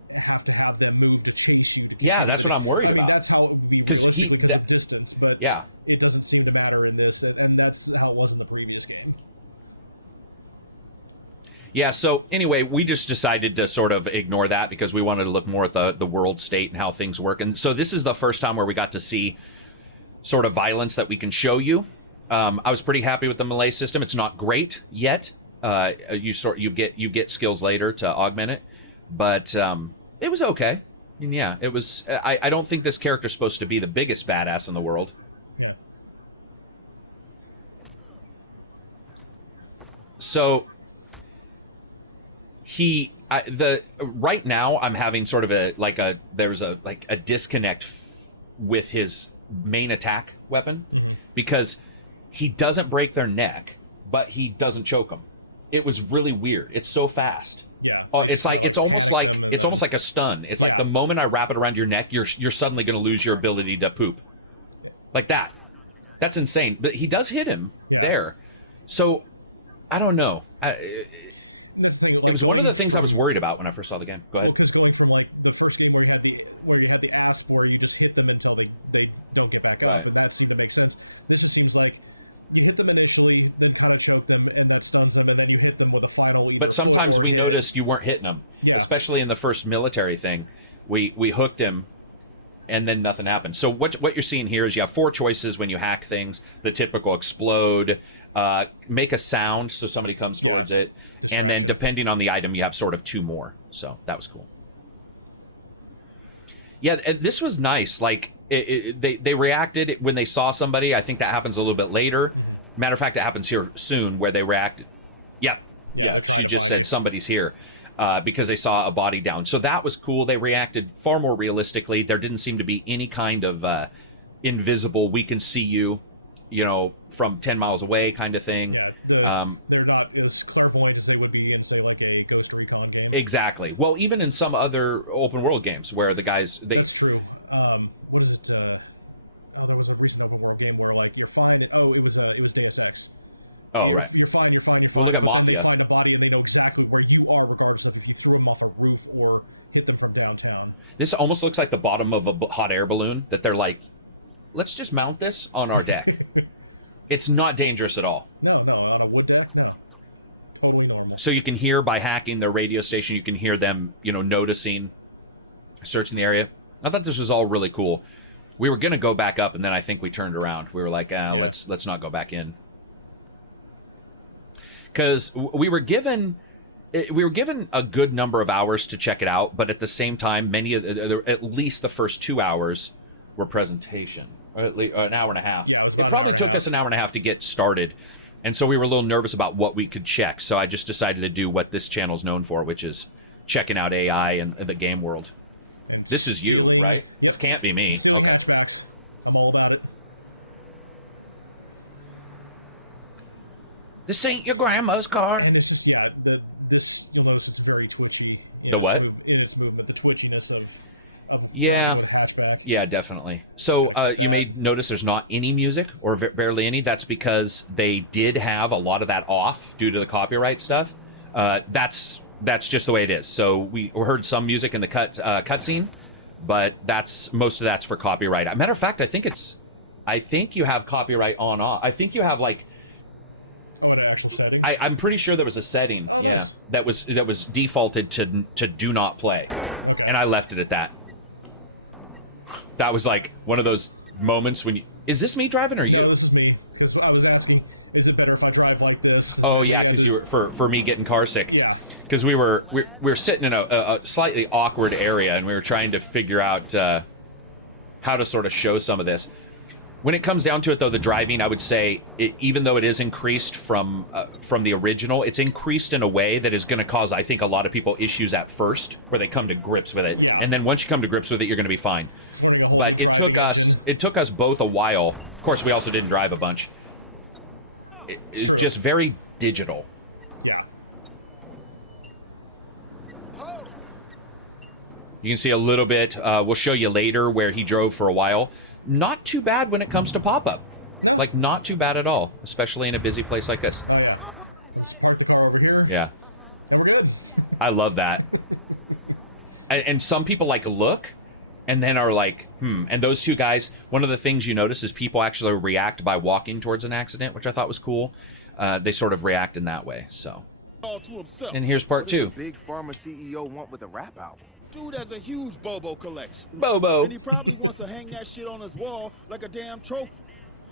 have to have them move to chase you to continue. Yeah, that's what I'm worried about. I mean, that's how it would be realistically because of distance, but yeah, it doesn't seem to matter in this, and that's how it was in the previous game. Yeah, so anyway, we just decided to sort of ignore that because we wanted to look more at the world state and how things work. And so this is the first time where we got to see sort of violence that we can show you. I was pretty happy with the melee system. It's not great yet. You get skills later to augment it, but it was okay. And yeah, it was. I don't think this character's supposed to be the biggest badass in the world. Yeah. So right now I'm having sort of there's a disconnect with his main attack weapon, because he doesn't break their neck, but he doesn't choke them. It was really weird. It's so fast. Yeah. It's almost like a stun. It's like the moment I wrap it around your neck, you're suddenly going to lose your ability to poop. Yeah. Like that. That's insane. But he does hit him there. So I don't know. And that's the thing. Like, one of the things I was worried about when I first saw the game. Go ahead. Well, because going from like the first game where you had the asp where you just hit them until they don't get back up, and that seemed to make sense. This just seems like you hit them initially, then kind of choke them, and that stuns them, and then you hit them with a final either foot or hit. But sometimes we noticed you weren't hitting them. Yeah. Especially in the first military thing, we hooked him, and then nothing happened. So what you're seeing here is you have 4 choices when you hack things: the typical explode, make a sound so somebody comes towards it, and then depending on the item, you have sort of 2 more. So that was cool. Yeah, this was nice. Like they reacted when they saw somebody. I think that happens a little bit later. Matter of fact, it happens here soon where they reacted. Yeah, they're trying to just find said you. Somebody's here. Because they saw a body down. So that was cool. They reacted far more realistically. There didn't seem to be any kind of invisible, we can see you you know, from 10 miles away kind of thing. Yeah, they're not as clairvoyant as they would be in, say, like a Ghost Recon game. Exactly. Well, even in some other open world games where the guys... That's true. What is it? There was a recent open world game where, like, you're fine. It was Deus Ex. Oh, you're fine, but then they find a body and they know exactly where you are, regardless of if you threw them off a roof or hit them from downtown. This almost looks like the bottom of a hot air balloon, that they're like, let's just mount this on our deck. It's not dangerous at all. No, on a wood deck, no. Totally normal. So you can hear, by hacking their radio station, you can hear them, you know, noticing, searching the area. I thought this was all really cool. We were going to go back up, and then I think we turned around. We were like, let's not go back in. Because we were given a good number of hours to check it out, but at the same time, at least the first 2 hours were presentation, or at least an hour and a half. Yeah, it was about an hour and a half. It probably took us an hour and a half to get started, and so we were a little nervous about what we could check. So I just decided to do what this channel is known for, which is checking out AI and the game world. And this is stealing, you, right? Yep, this can't be me. Stealing hatchbacks. I'm all about it. This ain't your grandma's car. And it's just, this, you'll notice it's very twitchy in its movement. The twitchiness of driving with a hatchback. Yeah, definitely. So you may notice there's not any music, or barely any. That's because they did have a lot of that off due to the copyright stuff. That's just the way it is. So we heard some music in the cutscene, but most of that's for copyright. As a matter of fact, I think you have copyright on off. I think you have like... Oh, an actual setting? I'm pretty sure there was a setting. Oh, nice. That was defaulted to do not play. Okay. And I left it at that. That was like one of those moments when you... Is this me driving or you? No, this is me. Because I was asking, is it better if I drive like this? And oh, yeah, for me getting car sick. Yeah. Because we were sitting in a slightly awkward area, and we were trying to figure out how to sort of show some of this. When it comes down to it, though, the driving, I would say, even though it is increased from the original, it's increased in a way that is going to cause, I think, a lot of people issues at first, where they come to grips with it. Yeah. And then once you come to grips with it, you're going to be fine. It's learning a whole new driving engine. It took us both a while. Of course, we also didn't drive a bunch. It's true. Just very digital. Yeah. You can see a little bit. We'll show you later where he drove for a while. Not too bad when it comes to pop-up. No. Like, not too bad at all, especially in a busy place like this. Oh, yeah. Let's park the car over here. Yeah. And we're good. I love that. and some people, like, look, and then are like, And those two guys, one of the things you notice is people actually react by walking towards an accident, which I thought was cool. They sort of react in that way, so. And here's part two. What does a big pharma CEO want with a rap album? Dude has a huge Bobo collection. Bobo. And he probably wants to hang that shit on his wall like a damn trophy.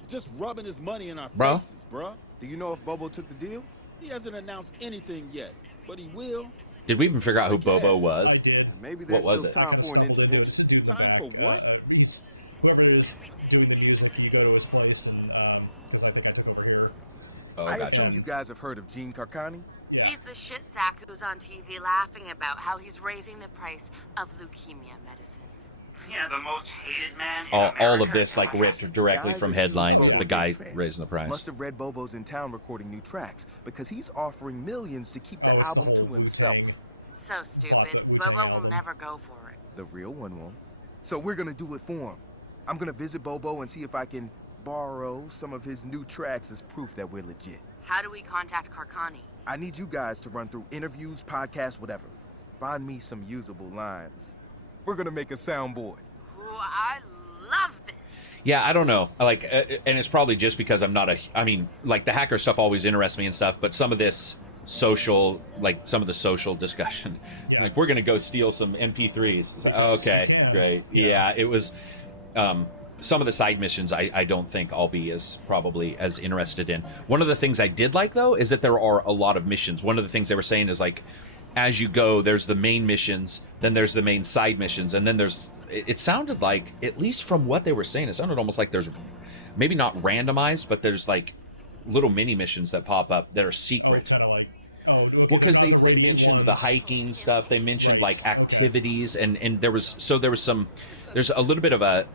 Just rubbing his money in our faces, bro. Do you know if Bobo took the deal? He hasn't announced anything yet, but he will. Did we even figure out who Bobo was? I did. What was it? I kind of stumbled into it. It's a dude in the back. He's whoever is doing the music. You go to his place, and because I think I took over here. Oh, I gotcha. assume you guys have heard of Gene Carcani? Yeah. He's the shit sack who's on TV laughing about how he's raising the price of leukemia medicine. Yeah, the most hated man in all of this, like, ripped directly from headlines. Oh, yeah. The guy raising the price. Must have read Bobo's in town recording new tracks because he's offering millions to keep. Oh, it's the album whole to Wu-Tang. himself. So stupid. Bought the Wu-Tang Bobo album. Will never go for it. The real one won't. So we're gonna do it for him. I'm gonna visit Bobo and see if I can borrow some of his new tracks as proof that we're legit. How do we contact Karkani? I need you guys to run through interviews, podcasts, whatever. Find me some usable lines. We're gonna make a soundboard. Ooh, I love this. Yeah, I don't know. Like, and it's probably just because I'm not I mean, like, the hacker stuff always interests me and stuff, but some of this social, like, some of the social discussion. Yeah. Like, we're going to go steal some MP3s. Because you can, Great. you know. Yeah, it was... some of the side missions I don't think I'll be probably as interested in. One of the things I did like, though, is that there are a lot of missions. One of the things they were saying is, like, as you go, there's the main missions, then there's the main side missions, and then there's... It sounded like, at least from what they were saying, it sounded almost like there's maybe not randomized, but there's, like, little mini missions that pop up that are secret. Oh, kind of like... Oh, okay, they're not the radiant mentioned ones. The hiking stuff. They mentioned, Right, like, activities, and there's a little bit of a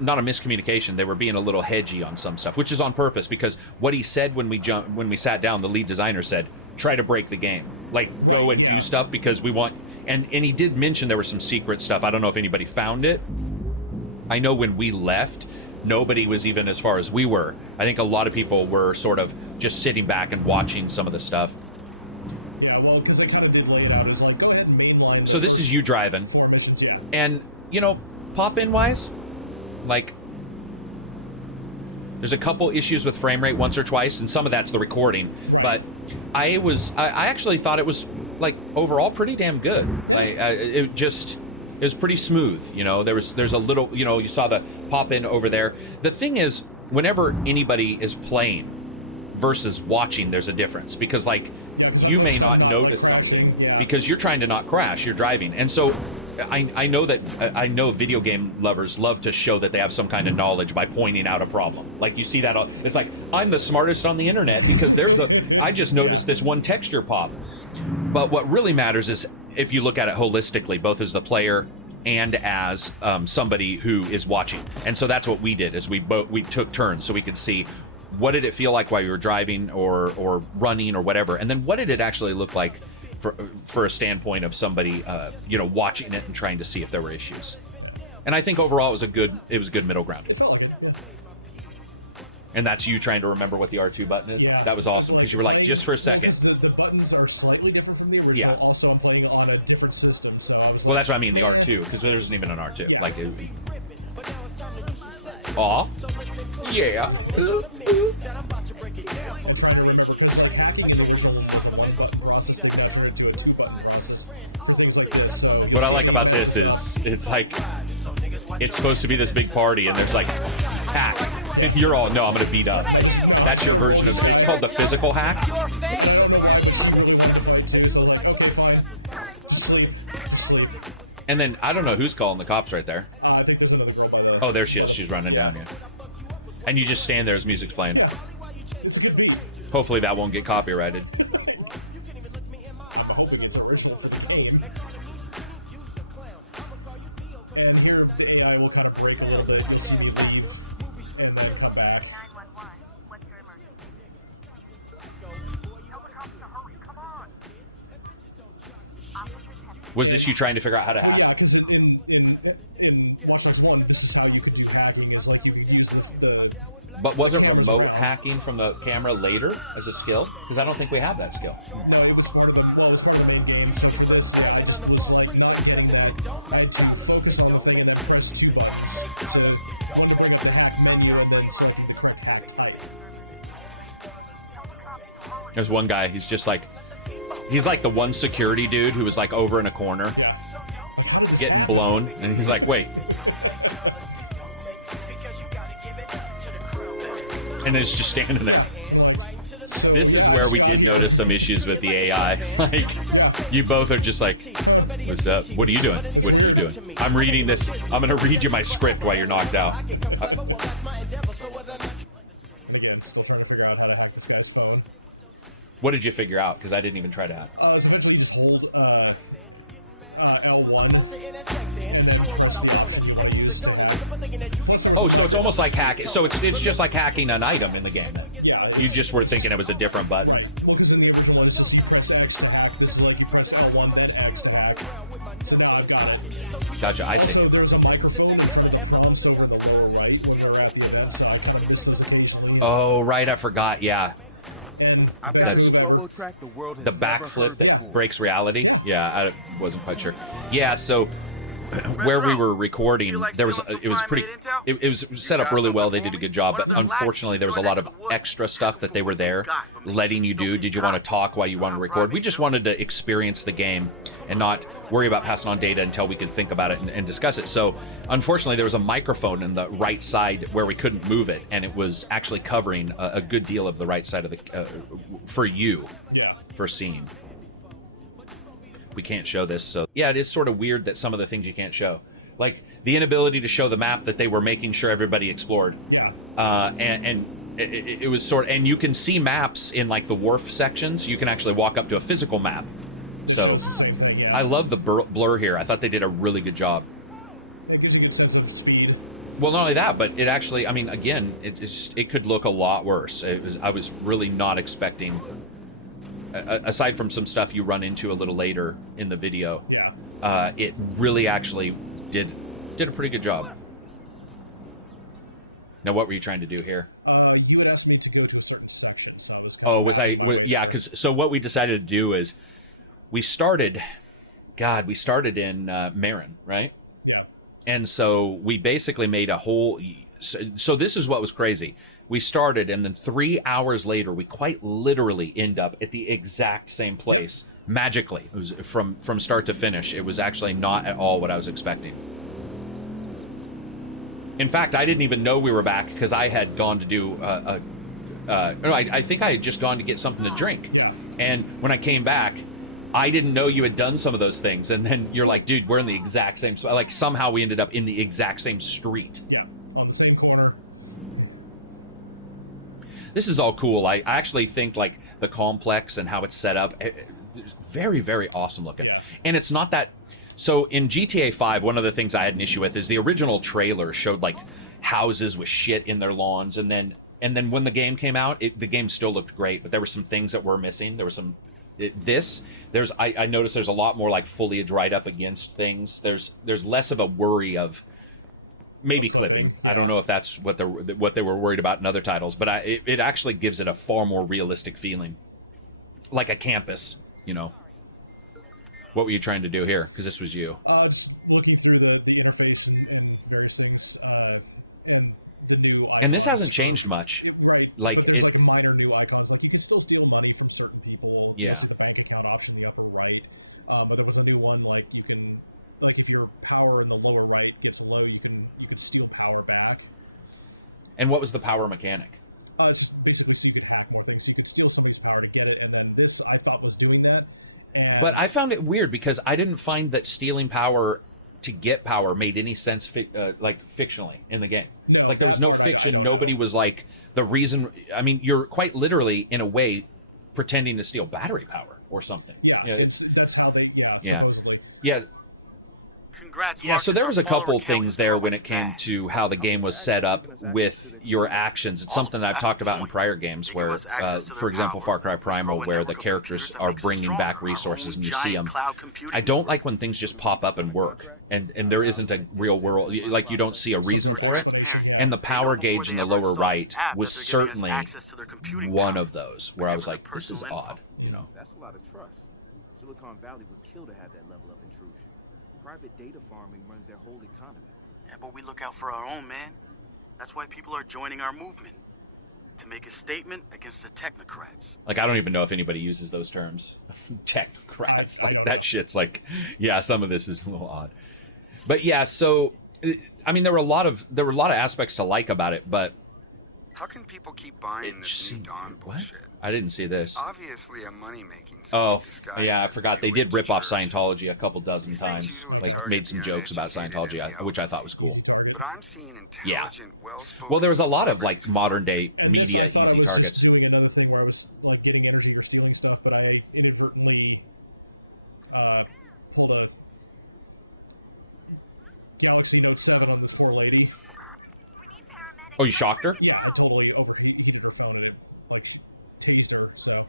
not a miscommunication. They were being a little hedgy on some stuff, which is on purpose, because what he said when we sat down, the lead designer said, try to break the game. Like, go and do stuff because we want... And he did mention there was some secret stuff. I don't know if anybody found it. I know when we left, nobody was even as far as we were. I think a lot of people were sort of just sitting back and watching some of the stuff. Yeah, well, because they kind of did lay it out as like, go ahead and mainline the so this first is you driving 4 missions, yeah. And, you know, pop-in wise, like, there's a couple issues with frame rate once or twice, and some of that's the recording. Right. But I actually thought it was, like, overall pretty damn good. Yeah. It was pretty smooth, you know. There's a little, you know, you saw the pop-in over there. The thing is, whenever anybody is playing versus watching, there's a difference, because, like, yeah, because I'm focused on not like crashing. Yeah, because you're trying to not crash. You're driving, and so I know video game lovers love to show that they have some kind of knowledge by pointing out a problem. Like, you see that it's like, I'm the smartest on the internet because I just noticed this one texture pop. But what really matters is if you look at it holistically, both as the player and as somebody who is watching. And so that's what we did, is we took turns so we could see, what did it feel like while you were driving or running or whatever, and then what did it actually look like for a standpoint of somebody you know, watching it and trying to see if there were issues. Yeah. And I think overall it was a good middle ground. It felt like it, yeah. And that's you trying to remember what the R2 button is? Yeah. That was awesome. Like, you were playing, like, just for a second. Well, because the buttons are slightly different from the original. Yeah. Also, I'm playing on a different system, so I was like, well, that's what I mean, man. the R2, because there isn't even an R2. Yeah. Like, aw. Yeah. And trying to remember, because like hacking in the original one was a 1-button process. They've now turned it to a 2-button process for things like this. So you'll what see I like me about mess this up. is it's like, it's supposed to be this big party, and there's like, hack. Yeah. You're all, no, I'm going to beat up. And I'm just your gonna roll version this of it. guy. It's called the physical hack. And I don't know why, but she really wanted to fight too. So I was like, okay, fine. Just sleep. Just sleep. And then, I don't know who's calling the cops right there. I think there's another girl by the... Oh, there she is. She's running down here. And you just stand there as music's playing. Yeah. It's a good beat. Hopefully that won't get copyrighted. I'm hoping it's original for the game. And here the AI will kind of break a little bit. You'll see me leave and then come back. Was this you trying to figure out how to hack? Well, yeah, because in Watch Dogs 1, this is how you could do hacking, is like you could use the But wasn't cameras remote around. hacking from the camera later as a skill? Because I don't think we have that skill. No, it was part of the... Well, it was part of the main game. So for this, yeah, I just was, like, not getting that. I had to focus on the thing and then press 2 buttons. One to bring up the hack menu and then selecting the correct hack type. There's one guy, he's just like... He's like the one security dude who was, like, over in a corner. Yeah. Like, how did this getting happen? blown. And he's like, wait. And it's just standing there. Yeah, and I'm like, so This yeah, is I where just we got can here. notice some issues with the AI. Like, yeah, you both are just like, huh. What's up? What are you doing? That's What are you weird. doing? I'm reading this. I'm gonna read you my script while you're knocked out. And again, still trying to figure out how to hack this guy's phone. What did you figure out? Because I didn't even try to hack. So eventually you just hold L1 and then press the option you want to use to hack. Plus there was so it's almost like hacking. So it's just like hacking an item in the game then. Yeah, You just were thinking it was a different button. Right. Well, because in the original one it's just you press X to hack. This is like you press L1 then X to hack. So now I've got it. Gotcha. Also, there was a microphone in front of the prompts over in the lower right when we were at the event, so I kind of missed those occasionally. Oh, right, I forgot, yeah. And best move ever. The backflip that breaks reality? Yeah. Yeah, I wasn't quite sure. Yeah, so where we were recording, there was it was pretty it was set up really well. They did a good job, but unfortunately there was a lot of extra stuff that they were there letting you do. Did you want to talk while you wanted to record? We just wanted to experience the game and not worry about passing on data until we could think about it and discuss it. So unfortunately there was a microphone in the right side where we couldn't move it, and it was actually covering a good deal of the right side of the for you. Yeah. For seeing. We can't show this, so yeah, it is sort of weird that some of the things you can't show, like the inability to show the map that they were making sure everybody explored. Yeah. And it was sort of, and you can see maps in like the wharf sections. You can actually walk up to a physical map That shows the same thing. Yeah. I love the blur here. I thought they did a really good job. It gives you a good sense of speed Well, not only that, but it actually, I mean, again, it could look a lot worse. I was really not expecting, aside from some stuff you run into a little later in the video. Yeah. It really actually did a pretty good job. Now, what were you trying to do here? You had asked me to go to a certain section, so I was kind of mapping my way there. Yeah, so what we decided to do is we started in Marin, right? Yeah. And so we basically made a whole... So this is what was crazy. We started, and then 3 hours later, we quite literally end up at the exact same place. Yep. Magically. It was from start to finish. It was actually not at all what I was expecting. In fact, I didn't even know we were back because I had gone to do I think I had just gone to get something to drink. Yeah. And when I came back, I didn't know you had done some of those things. And then you're like, dude, we're in the exact same spot. Like, somehow we ended up in the exact same street. Yeah, on the same corner. This is all cool. I actually think, like, the complex and how it's set up, very, very awesome looking. Yeah. And it's not that... So in GTA 5, one of the things I had an issue with is the original trailer showed, like, houses with shit in their lawns. And then when the game came out, the game still looked great, but there were some things that were missing. There was some... I noticed there's a lot more, like, foliage right up against things. There's less of a worry of maybe clipping. Yeah. I don't know if that's what they were worried about in other titles, but it actually gives it a far more realistic feeling, like a campus, you know. What were you trying to do here? Because this was you. Just looking through the interface and various things, and the new icons. And this hasn't changed much. Right, but there's like minor new icons. Like, you can still steal money from certain people. Yeah. You'll see the bank account option in the upper right. But there was a new one, like, you can... Like, if your power in the lower right gets low, you could steal power back. And what was the power mechanic? It's just basically so you could hack more things. So you could steal somebody's power to get it, and then this, I thought, was doing that. But I found it weird because I didn't find that stealing power to get power made any sense, like, fictionally in the game. No, like, that part I don't know. Nobody was like, the reason... I mean, you're quite literally, in a way, pretending to steal battery power or something. Yeah, that's how they... Yeah, supposedly. Yeah. Yeah, so there was a couple things there when it came to how the game was set up with your actions. It's something that I've talked about in prior games where, for example, Far Cry Primal, where the characters are bringing back resources and you see them. I don't like when things just pop up and work, and there isn't a real world, like, you don't see a reason sort of explanation, yeah. And the power gauge in the lower right was certainly one of those, where I was like, this is odd. You know? That's a lot of trust. Silicon Valley would kill to have that level of intrusion. Private data farming runs their whole economy. Yeah, but we look out for our own, man. That's why people are joining our movement. To make a statement against the technocrats. Like, I don't even know if anybody uses those terms. Technocrats. I don't know. That shit's like, yeah, some of this is a little odd. But yeah, so, I mean, there were a lot of aspects to like about it, but... How can people keep buying this Dawn bullshit? I didn't see this. It's obviously a money-making scheme. Oh, yeah, I forgot. They did rip off Scientology a couple dozen times. Okay. Like, made some jokes about Scientology, which I thought was cool. Easy target. But I'm seeing Yeah. Well, there was a lot of, like, modern day. And this, I thought I was just doing another thing where I was, like, getting energy or stealing stuff, but I inadvertently pulled a Galaxy Note 7 on this poor lady. Oh, you shocked her? Yeah, I totally overheated her phone and it, like, tased her, so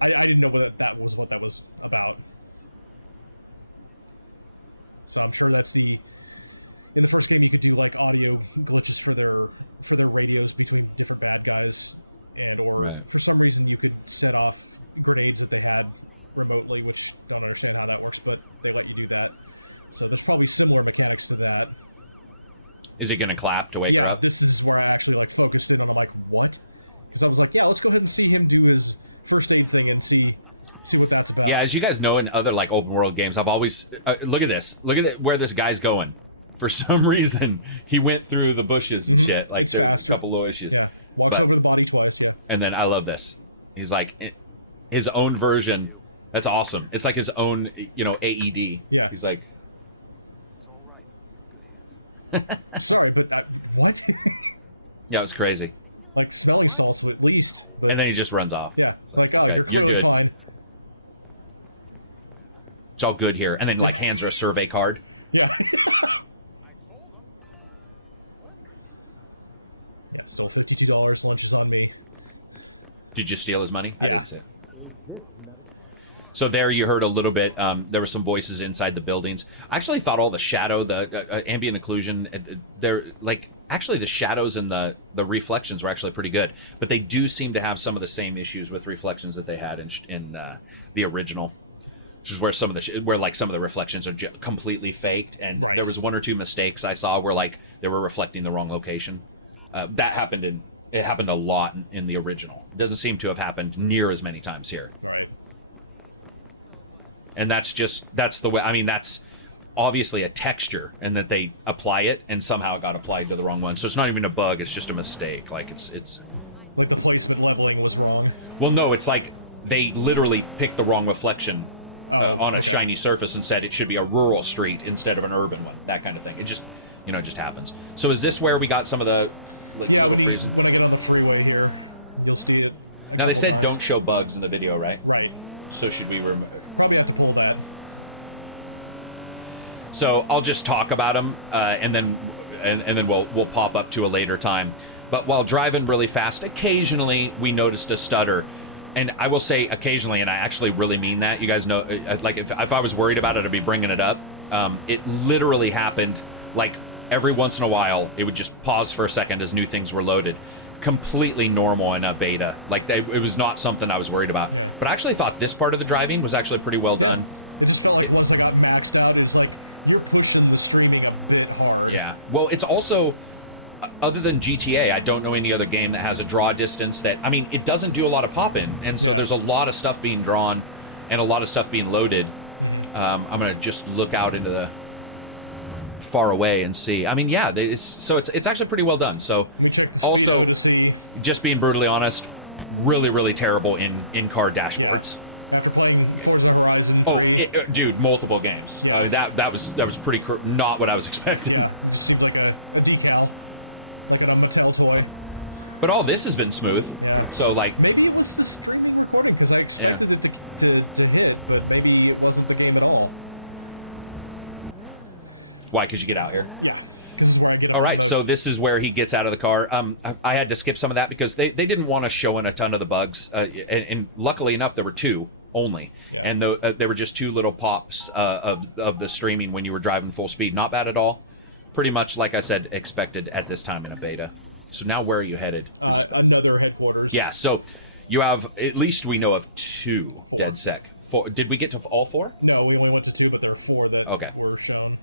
I didn't know what that was about. So I'm sure that's the... In the first game, you could do, like, audio glitches for their radios between different bad guys, or for some reason you could set off grenades that they had remotely, which don't understand how that works, but they let you do that. So there's probably similar mechanics to that. Is he gonna clap to wake her up? Yeah, this is where I actually, like, focused in on. I'm like, what? Because I was like, yeah, let's go ahead and see him do his first aid thing and see what that's about. Yeah, as you guys know, in other, like, open world games, I've always look at this. Look at where this guy's going. For some reason, he went through the bushes and shit. Like, it's faster. A couple little issues. Yeah, walks over the body twice. Yeah. And then I love this. He's like his own version. That's awesome. It's like his own, you know, AED. Yeah. He's like. Sorry, but what? Yeah, it was crazy. Like, smelling salts at least, but... And then he just runs off. Yeah, it's like, oh, you're clearly fine. It's all good here. And then, like, hands her a survey card. Yeah. Still $52. Lunch is on me. Did you steal his money? Yeah. I did say. So there you heard a little bit. There were some voices inside the buildings. I actually thought all the shadow, the ambient occlusion, actually the shadows and the reflections were actually pretty good. But they do seem to have some of the same issues with reflections that they had in the original, which is where some of the reflections are completely faked. And right. There was one or two mistakes I saw where like they were reflecting the wrong location. That happened it happened a lot in the original. It doesn't seem to have happened near as many times here. Right. And that's the way, I mean, that's obviously a texture, and that they apply it, and somehow it got applied to the wrong one. So it's not even a bug, it's just a mistake. Like, it's... Like the placement leveling was wrong. Well, no, it's like they literally picked the wrong reflection on a shiny surface and said it should be a rural street instead of an urban one, that kind of thing. It just, it just happens. So is this where we got some of the... Like, yeah, when I get on the freeway here, you'll see it a Now, they couple said times. don't show bugs in the video, right? Right. So should we remove... Probably have to pull that. So I'll just talk about them, and then we'll pop up to a later time. But while driving really fast, occasionally we noticed a stutter, and I will say occasionally, and I actually really mean that. You guys know, like if I was worried about it, I'd be bringing it up. It literally happened, like every once in a while, it would just pause for a second as new things were loaded. Completely normal in a beta. Like it was not something I was worried about. Yeah. But I actually thought this part of the driving was actually pretty well done. It just felt like once I got maxed out, it's like you're pushing the streaming a bit hard. Yeah. Well, it's also, other than GTA, I don't know any other game that has a draw distance that, I mean, it doesn't do a lot of pop-in, and so there's a lot of stuff being drawn and a lot of stuff being loaded. Mm-hmm. I'm gonna just look out into the far away and see. I mean, yeah, it's actually pretty well done. So we checked the speedo also, to see. Just being brutally honest, really terrible in-car dashboards. Yeah. After playing Forza Horizon 3, dude, multiple games. Yeah, that was pretty not what I was expecting. Yeah, it just seemed like a decal, like on a Mattel toy. But all this has been smooth. Yeah. So like maybe it was the streaming recording because I expected it to hit, but maybe it wasn't the game at all. Why? Because you get out here? Yeah, because this is where I get up. All right, so this is where he gets out of the car. I had to skip some of that because they didn't want to show in a ton of the bugs, and luckily enough, there were two only, and there were just two little pops of the streaming when you were driving full speed. Not bad at all. Pretty much, like I said, expected at this time in a beta. So now where are you headed? Another headquarters. Yeah, so you have, at least we know of 4 DedSec. 4. Did we get to all 4? No, we only went to 2, but there are 4 that were shown.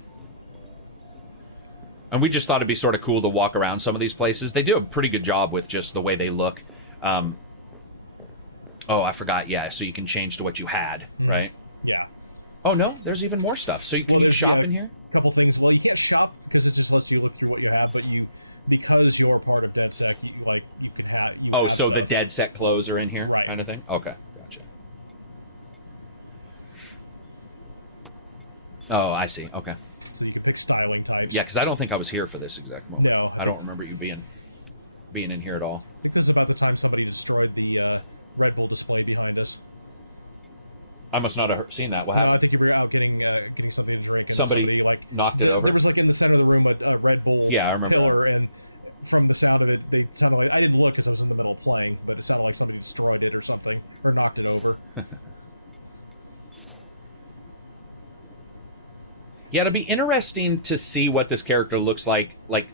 And we just thought it'd be sort of cool to walk around some of these places. They do a pretty good job with just the way they look. Oh, I forgot. Yeah, so you can change to what you had, right? Yeah. Oh no, there's even more stuff. So you can shop in here. A couple things. Well, you can't shop because it just lets you look through what you have, but because you're part of DedSec, you can have have so stuff. the DedSec clothes are in here, right? Kind of thing. Okay, gotcha. Oh, I see. Okay. So you can pick styling types. Yeah, because I don't think I was here for this exact moment. No, I don't remember you being in here at all. I think this is about the time somebody destroyed the Red Bull display behind us. I must not have seen that. What happened? No, I think you were out getting something to drink, and somebody like knocked it over. There was like in the center of the room a Red Bull pillar, and from the sound of it, they sounded like I didn't look because I was in the middle of playing, but it sounded like somebody destroyed it or something or knocked it over. Yeah, it'll be interesting to see what this character looks like. Like,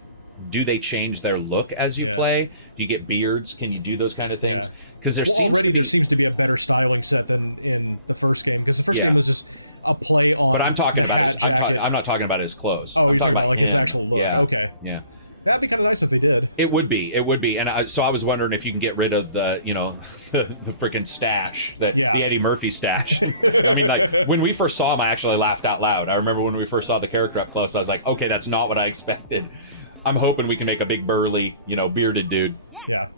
do they change their look as you play? Do you get beards? Can you do those kind of things? Because there seems to be a better styling set than in the first game. Because the first game was just a play on the hat jacket. I'm not talking about his clothes. Oh, you're talking about like his actual look. Yeah. Okay. Yeah. That'd be kind of nice if they did. It would be, and so I was wondering if you can get rid of the the freaking stash, the Eddie Murphy stash. I mean, like when we first saw him, I actually laughed out loud. I remember when we first saw the character up close, I was like, okay, that's not what I expected. I'm hoping we can make a big burly, bearded dude. Yeah.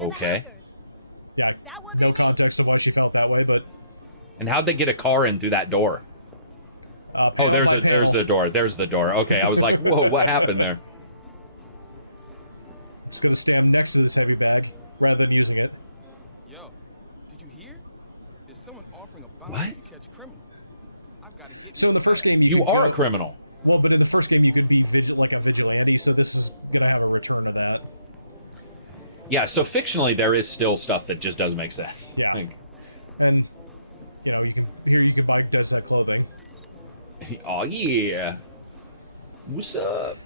Okay. Yeah. No context of why she felt that way, but. And how'd they get a car in through that door? Panel by panel. There's the door. Okay, I was like, whoa, what happened there? I'm just gonna stand next to this heavy bag rather than using it. Yo, did you hear? There's someone offering a what? catch criminals. So in the first game, you could are go. A criminal. Well, but in the first game you could be like a vigilante, so this is gonna have a return of that. Yeah, so fictionally there is still stuff that just doesn't make sense. Yeah. Like, And, you know, you can buy Dead Set clothing. oh yeah. What's up?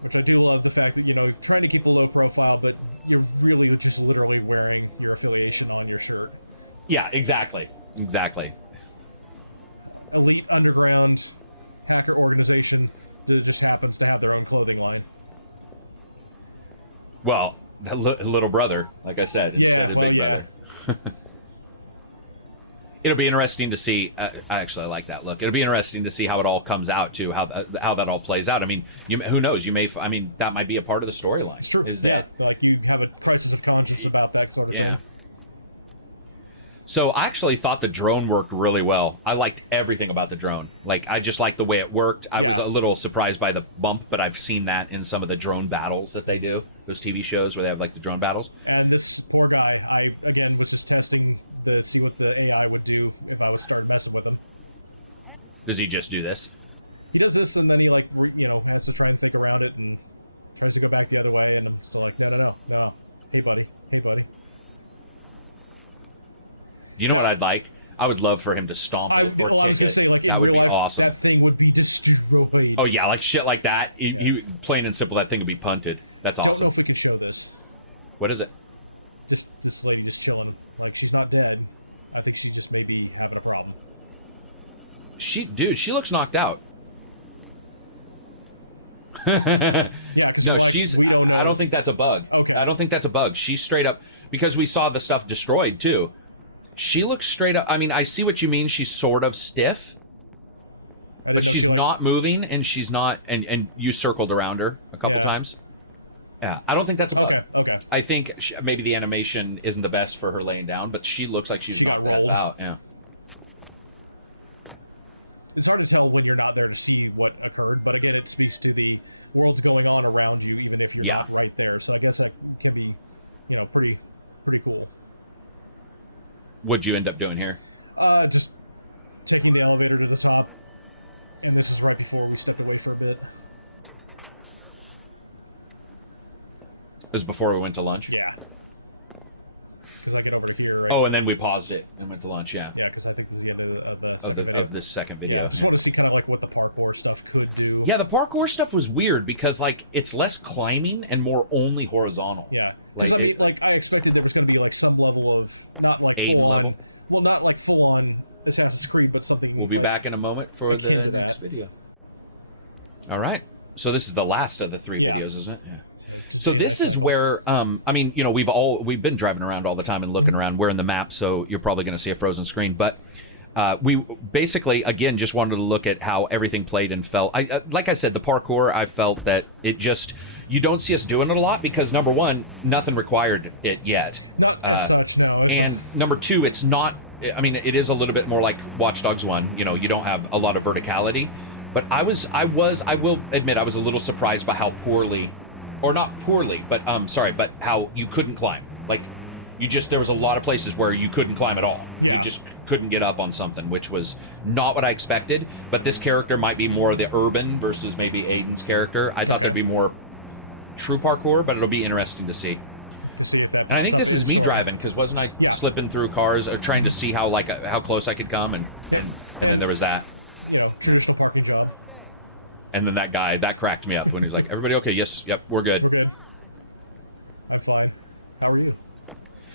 Which I do love the fact that, you know, trying to keep a low profile, but you're really just literally wearing your affiliation on your shirt. Yeah, exactly. Exactly. Elite underground hacker organization that just happens to have their own clothing line. Well, little brother, like I said. Yeah, instead of well, big yeah. brother. It'll be interesting to see. I actually like that look. It'll be interesting to see how it all comes out, too. How that all plays out. I mean, who knows? You may. I mean, that might be a part of the storyline. It's true. Is Yeah, that, like you have a crisis of conscience about that sort of thing. So I actually thought the drone worked really well. I liked everything about the drone. Like, I just liked the way it worked. I was a little surprised by the bump, but I've seen that in some of the drone battles that they do. Those TV shows where they have, like, the drone battles. And this poor guy, I, again, was just testing to see what the AI would do if I was started messing with him. Does he just do this? He does this, and then he, like, you know, has to try and think around it, and tries to go back the other way, and I'm still like, no. Hey, buddy. Do you know what I'd like? I would love for him to stomp it. Well, I was going to say, like, in real life, awesome. that thing would be destroyed. Oh, yeah, like shit like that. Plain and simple, that thing would be punted. That's awesome. Don't know if we can show this. What is it? Just this lady just chilling. Like, she's not dead. I think she just may be having a problem. Dude, she looks knocked out. Yeah, because we're like, we don't know. I don't think that's a bug. Okay. I don't think that's a bug. She's straight up, because we saw the stuff destroyed, too. She looks straight up. I mean, I see what you mean. She's sort of stiff. But she's not moving, and she's not. And you circled around her a couple times. Yeah, I don't think that's a bug. Okay. I think maybe the animation isn't the best for her laying down, but she looks like she got rolled out. Yeah. It's hard to tell when you're not there to see what occurred, but again, it speaks to the world's going on around you, even if you're not right there. So I guess that can be, you know, pretty cool. What'd you end up doing here? Just taking the elevator to the top, and this was right before we stepped away for a bit. It was before we went to lunch? Yeah. Because I get over to here, right? Oh, and then we paused it and went to lunch, yeah. Yeah, because I think this is the end of the second video. Of this second video. Yeah, I just want to see kind of like what the parkour stuff could do. Yeah, the parkour stuff was weird because, like, it's less climbing and more only horizontal. Yeah, because I mean, like, I expected there was going to be like some level of not like full on, well, not like full on Assassin's Creed, but something. We'll be like, back in a moment for akin the to next that video. All right, so this is the last of the three videos, isn't it? Yeah. So this is where, I mean, you know, we've been driving around all the time and looking around. We're in the map, so you're probably going to see a frozen screen. But we basically, again, just wanted to look at how everything played and felt. Like I said, the parkour, I felt that it just, you don't see us doing it a lot because, number one, nothing required it yet. Not as such, no. And number two, it's not, I mean, it is a little bit more like Watchdogs 1. You know, you don't have a lot of verticality. But I will admit, I was a little surprised by how poorly, or not poorly, but but how you couldn't climb. Like, there was a lot of places where you couldn't climb at all. Yeah. You just couldn't get up on something, which was not what I expected. But this character might be more of the urban versus maybe Aiden's character. I thought there'd be more true parkour, but it'll be interesting to see. To see if that pops I think up this is me story. driving, because wasn't I slipping through cars or trying to see how close I could come, and then there was that. You know, traditional parking job. And then that guy, that cracked me up when he's like, everybody okay? Yes, yep, we're good. We're good. I'm fine. How are you?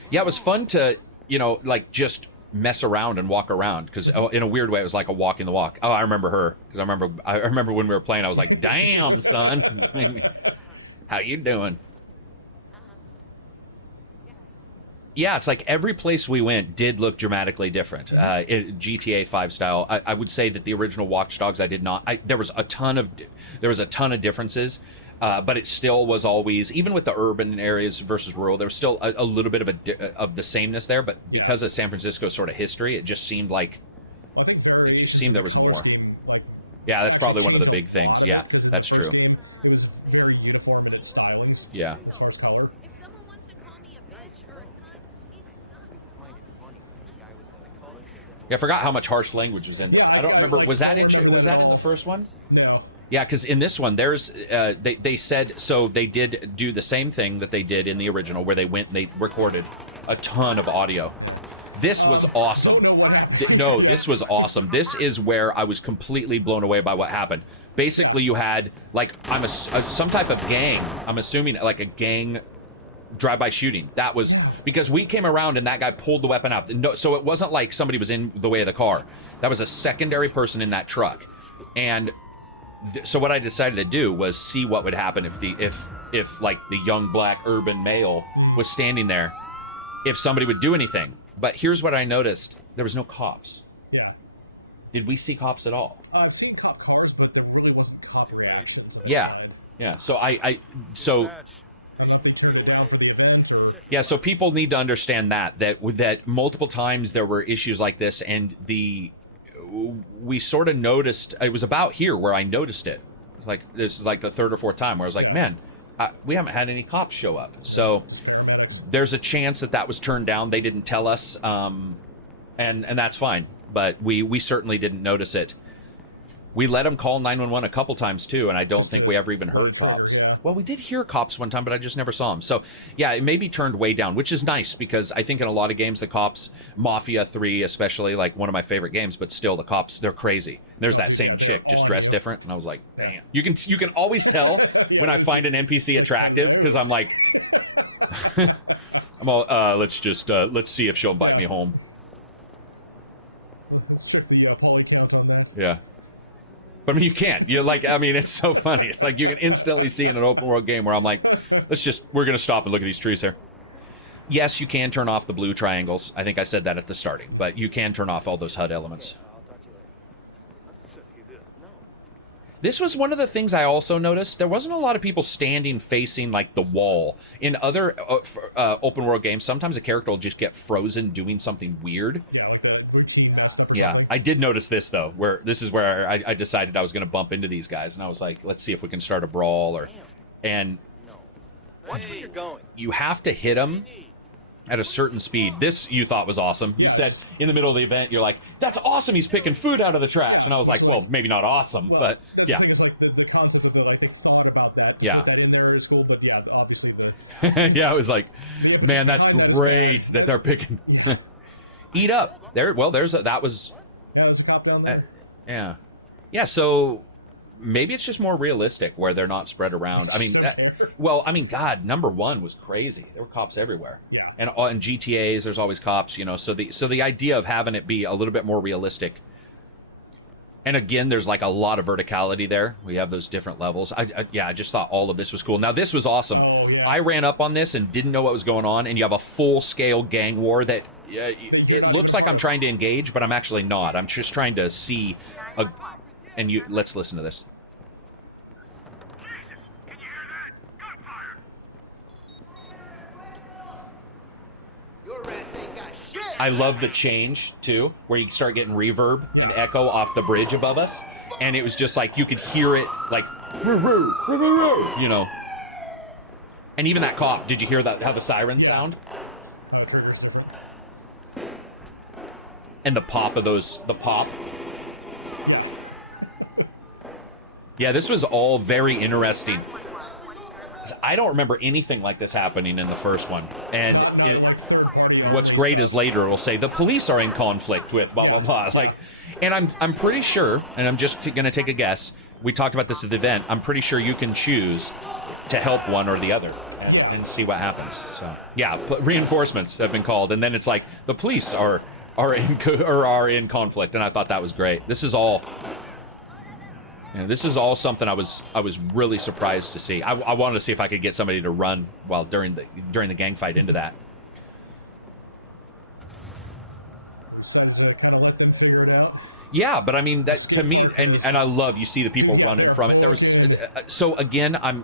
Yeah, it was fun to, you know, like, just mess around and walk around, because in a weird way, it was like a walk in the walk. Oh, I remember her, because I remember when we were playing, I was like, damn, son. How you doing? Yeah, it's like every place we went did look dramatically different. GTA 5 style. I would say that the original Watchdogs, I did not. There was a ton of differences, but it still was always, even with the urban areas versus rural, there was still a little bit of the sameness there. But because of San Francisco's sort of history, it just seemed like. Well, I think variations in the color scheme, like, actually changed a lot of it, because in the first game it was very uniform in its stylings. Yeah. As far as color. Yeah, I forgot how much harsh language was in. Yeah, this. I like don't remember that at all. In the first one? No. Yeah, because in this one, there's they said so they did do the same thing that they did in the original, where they went and they recorded a ton of audio. Yeah. This was awesome. Don't know what happened. No, Yeah. This was awesome. This is where I was completely blown away by what happened. Basically, you had like some type of gang. I'm assuming like a gang drive-by shooting. That was because we came around and that guy pulled the weapon out. No, so it wasn't like somebody was in the way of the car. That was a secondary person in that truck, and so what I decided to do was see what would happen if like the young black urban male was standing there, if somebody would do anything. But here's what I noticed: there was no cops. Yeah. Did we see cops at all? I've seen cop cars, but there really wasn't cop reactions of any kind. Yeah. So I don't know if they turned it down for the event or... Yeah, so people need to understand that multiple times there were issues like this, and we sort of noticed, it was about here where I noticed it. Like, this is like the third or fourth time where I was like, man, we haven't had any cops show up. No, so just paramedics. There's a chance that was turned down. They didn't tell us, and that's fine. But we certainly didn't notice it. We let them call 911 a couple times too, and I don't think we ever even heard let it trigger. cops. Yeah. Well, we did hear cops one time, but I just never saw them. So yeah, it may be turned way down, which is nice because I think in a lot of games the cops, Mafia 3 especially, like one of my favorite games, but still the cops, they're crazy. There's same chick just dressed different, and I was like, man. You can always tell when I find an NPC like, attractive because I'm like, I'm all let's see if she'll invite me home. Let's check the poly count on that. Yeah. But I mean, you can't. You're like, I mean, it's so funny. It's like you can instantly see in an open world game where I'm like, we're going to stop and look at these trees here. Yes, you can turn off the blue triangles. I think I said that at the starting, but you can turn off all those HUD elements. This was one of the things I also noticed. There wasn't a lot of people standing facing like the wall. In other open world games, sometimes a character will just get frozen doing something weird. Yeah, like the routine messed up or something. I did notice this though, where this is where I decided I was going to bump into these guys, and I was like, let's see if we can start a brawl and you have to hit them at a certain speed. This you thought was awesome. Yeah, you said in the middle of the event, you're like, that's awesome, he's picking food out of the trash. Yeah, and I was like, well, maybe not awesome. Well, but that's the thing is like the concept of they thought about that to put that in there is cool, but yeah, obviously the yeah, it was like the impetus behind that is bad. That they're picking. Yeah. Eat up. There that was there's a cop down there. Yeah, so maybe it's just more realistic where they're not spread around. I mean, don't care. Well, I mean, God, number one was crazy. There were cops everywhere. Yeah, and in GTA's, there's always cops. You know, so the idea of having it be a little bit more realistic. And again, there's like a lot of verticality there. We have those different levels. I just thought all of this was cool. Now this was awesome. Oh yeah, I ran up on this and didn't know what was going on, and you have a full scale gang war that you're not even a part of. It looks like I'm trying to engage, but I'm actually not. I'm just trying to see let's listen to this. I love the change too, where you start getting reverb and echo off the bridge above us, and it was just like you could hear it like, you know. And even that cop, did you hear that? How the sirens sound? How it triggers different. And the pop of the pop. Yeah. Yeah, this was all very interesting. I don't remember anything like this happening in the first one. And not like third party only. What's great stuff. is later it'll say the police are in conflict with blah blah blah. Like, and I'm pretty sure, and I'm just gonna take a guess. We talked about this at the event. I'm pretty sure you can choose to help one or the other, and see what happens. So reinforcements have been called, and then it's like the police are in conflict, and I thought that was great. This is all something I was really surprised to see. I wanted to see if I could get somebody to run during the gang fight into that. We decided to kind of let them figure it out. Yeah, but I mean that to me, and I love you see the people running from it. So again, I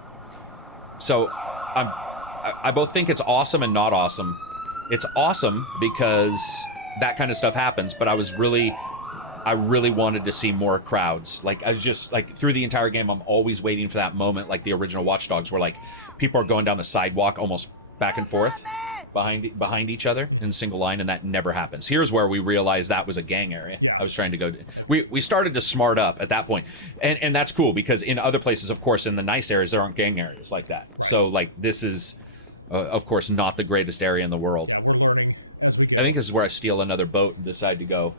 both think it's awesome and not awesome. It's awesome because that kind of stuff happens, but I really wanted to see more crowds. Like I was just like through the entire game, I'm always waiting for that moment, like the original Watchdogs, where like people are going down the sidewalk almost back and forth. behind each other in single line, and that never happens. Here's where we realized that was a gang area. Yeah. I was trying to go. We started to smart up at that point, and that's cool because in other places, of course, in the nice areas, there aren't gang areas like that. Right. So like this is, of course, not the greatest area in the world. Yeah, we're learning as we go. I think this is where I steal another boat and decide to go.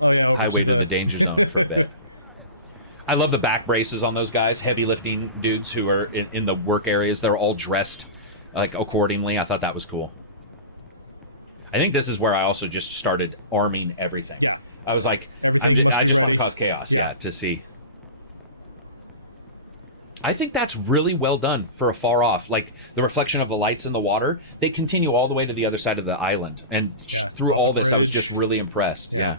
Oh yeah, over highway to the danger zone for a bit. I love the back braces on those guys, heavy lifting dudes who are in the work areas. They're all dressed like accordingly. I thought that was cool. I think this is where I also just started arming everything. Yeah. I was like, everything must I be just ready. Want to cause chaos. Yeah. To see. I think that's really well done for a far off. Like the reflection of the lights in the water, they continue all the way to the other side of the island. And through all this, I was just really impressed. Yeah.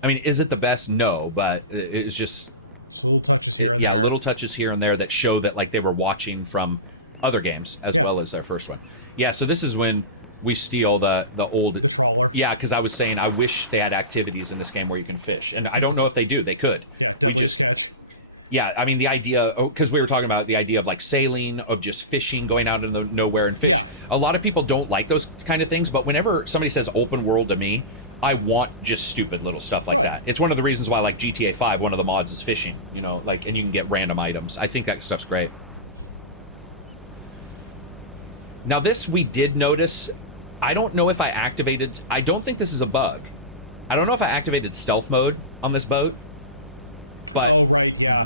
I mean, is it the best? No, but it's just little touches here and there. Yeah, little touches here and there that show that like they were watching from other games as well as their first one. Yeah, so this is when we steal the trawler. Yeah, because I was saying I wish they had activities in this game where you can fish, and I don't know if they do. They could. Yeah, deadliest catch. Yeah, I mean the idea, because we were talking about the idea of like sailing, of just fishing, going out into nowhere and fish. Yeah. A lot of people don't like those kind of things, but whenever somebody says open world to me, I want just stupid little stuff like that. It's one of the reasons why, like GTA 5, one of the mods is fishing. You know, like, and you can get random items. I think that stuff's great. Now this we did notice. I don't know if I activated. I don't think this is a bug. I don't know if I activated stealth mode on this boat. But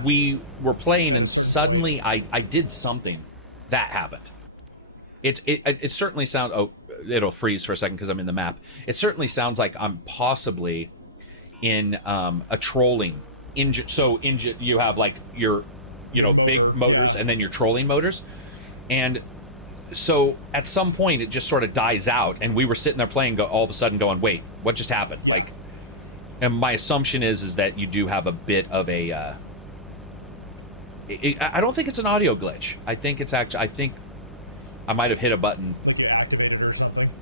we were playing, and suddenly I did something that happened. It certainly sounds. Oh, it'll freeze for a second because I'm in the map. It certainly sounds like I'm possibly in a trolling engine. So you have like your motor, big motors, and then your trolling motors, and so at some point it just sort of dies out, and we were sitting there playing, all of a sudden going, wait, what just happened? Yeah. Like, and my assumption is that you do have a bit of a. I don't think it's an audio glitch. I think it's actually. I think I might have hit a button. Like you activated or something.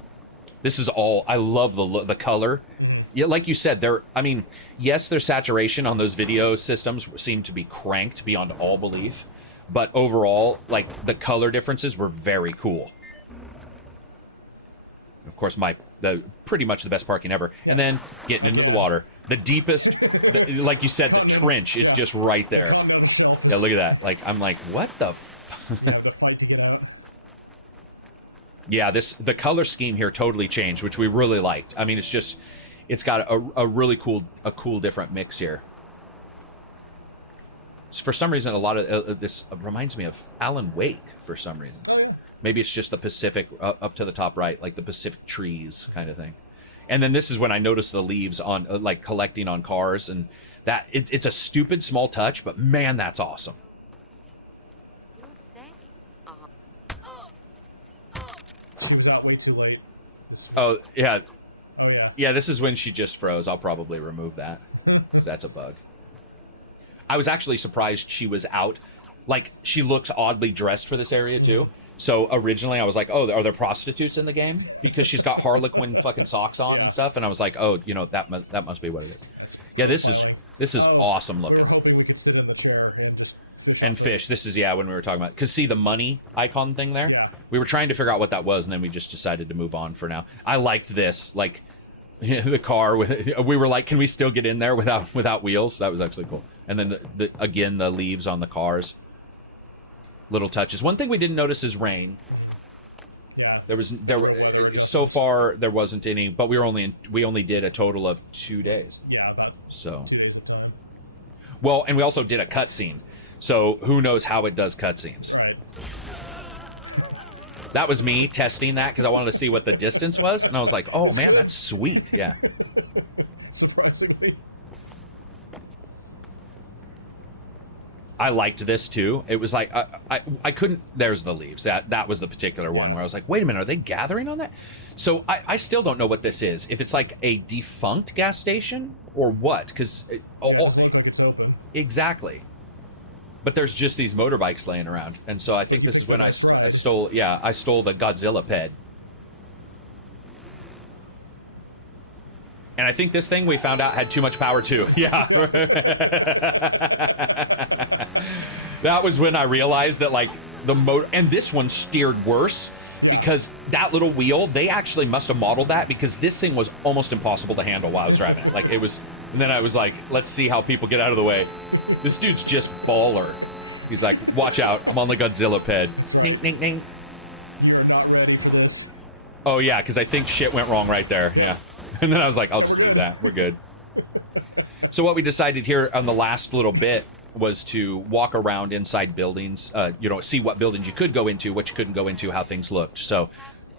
This is all. I love the color. Mm-hmm. Yeah, like you said, I mean, yes, their saturation on those video systems seemed to be cranked beyond all belief, but overall, like the color differences were very cool. Of course, pretty much the best parking ever. Yeah. And then get into the water. The deepest, like you said, the trench is just right there. The continental shelf is... Yeah, look at that. Like, I'm like, what the... You have to fight to get out. Yeah, the color scheme here totally changed, which we really liked. I mean, it's got a really cool different mix here. So for some reason, a lot of this reminds me of Alan Wake for some reason. Oh, yeah. Maybe it's just the Pacific up to the top right, like the Pacific trees kind of thing. And then this is when I noticed the leaves on, like, collecting on cars, and that it's a stupid small touch, but man, that's awesome. She was out way too late. Oh yeah. Oh yeah. Yeah, this is when she just froze. I'll probably remove that, 'cause that's a bug. I was actually surprised she was out. Like, she looks oddly dressed for this area too. Mm-hmm. So originally I was like, oh, are there prostitutes in the game? Because she's got Harlequin fucking socks on and stuff, and I was like, oh, that must be what it is. That's profiling. This is awesome looking. We were hoping we could sit in the chair and just fish off fish. This is when we were talking about, because see the money icon thing there? Yeah. We were trying to figure out what that was, and then we just decided to move on for now. I liked this, like the car we were like, can we still get in there without wheels? That was actually cool. And then again the leaves on the cars. Little touches. One thing we didn't notice is rain. Mm-hmm. Yeah, there were weather adjustments. So far, there wasn't any, but we only did a total of 2 days. Yeah, about 2 days of time. Well, and we also did a cutscene, so who knows how it does cutscenes? Right. That was me testing that because I wanted to see what the distance was, and I was like, "Oh man, good. That's sweet." Yeah. Surprisingly. I liked this too. It was like I couldn't. There's the leaves. That was the particular one where I was like, wait a minute, are they gathering on that? So I still don't know what this is. If it's like a defunct gas station or what? Because it doesn't look like it's open. Exactly. But there's just these motorbikes laying around, and so I think you picked the best ride. I stole the Godzilla ped. And I think this thing we found out had too much power too. Yeah. That was when I realized that, like, the motor, and this one steered worse Yeah. Because that little wheel, they actually must have modeled that because this thing was almost impossible to handle while I was driving it. Like it was, and then I was like, let's see how people get out of the way. This dude's just baller. He's like, watch out, I'm on the Godzilla ped. That's right. You're not ready for this. Oh yeah, because I think shit went wrong right there. Yep. Yeah. And then I was like, oh, we're good. We're good. So what we decided here on the last little bit was to walk around inside buildings, see what buildings you could go into, what you couldn't go into, how things looked. So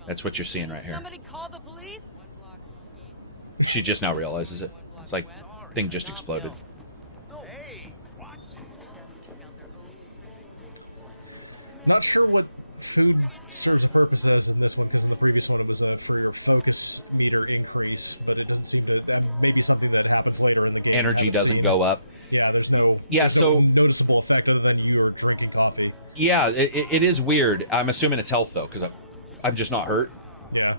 that's what you're seeing right here. Somebody call the police? She just now realizes it. It's like, thing just exploded. Not sure what food serves a purpose as in this one, because in the previous one it was for your focus meter increase, but it doesn't seem to. Maybe something that happens later in the game. Energy doesn't go up. Yeah, there's no noticeable effect other than you are drinking coffee. Yeah, it is weird. I'm assuming it's health though, because I'm just not hurt. Yeah.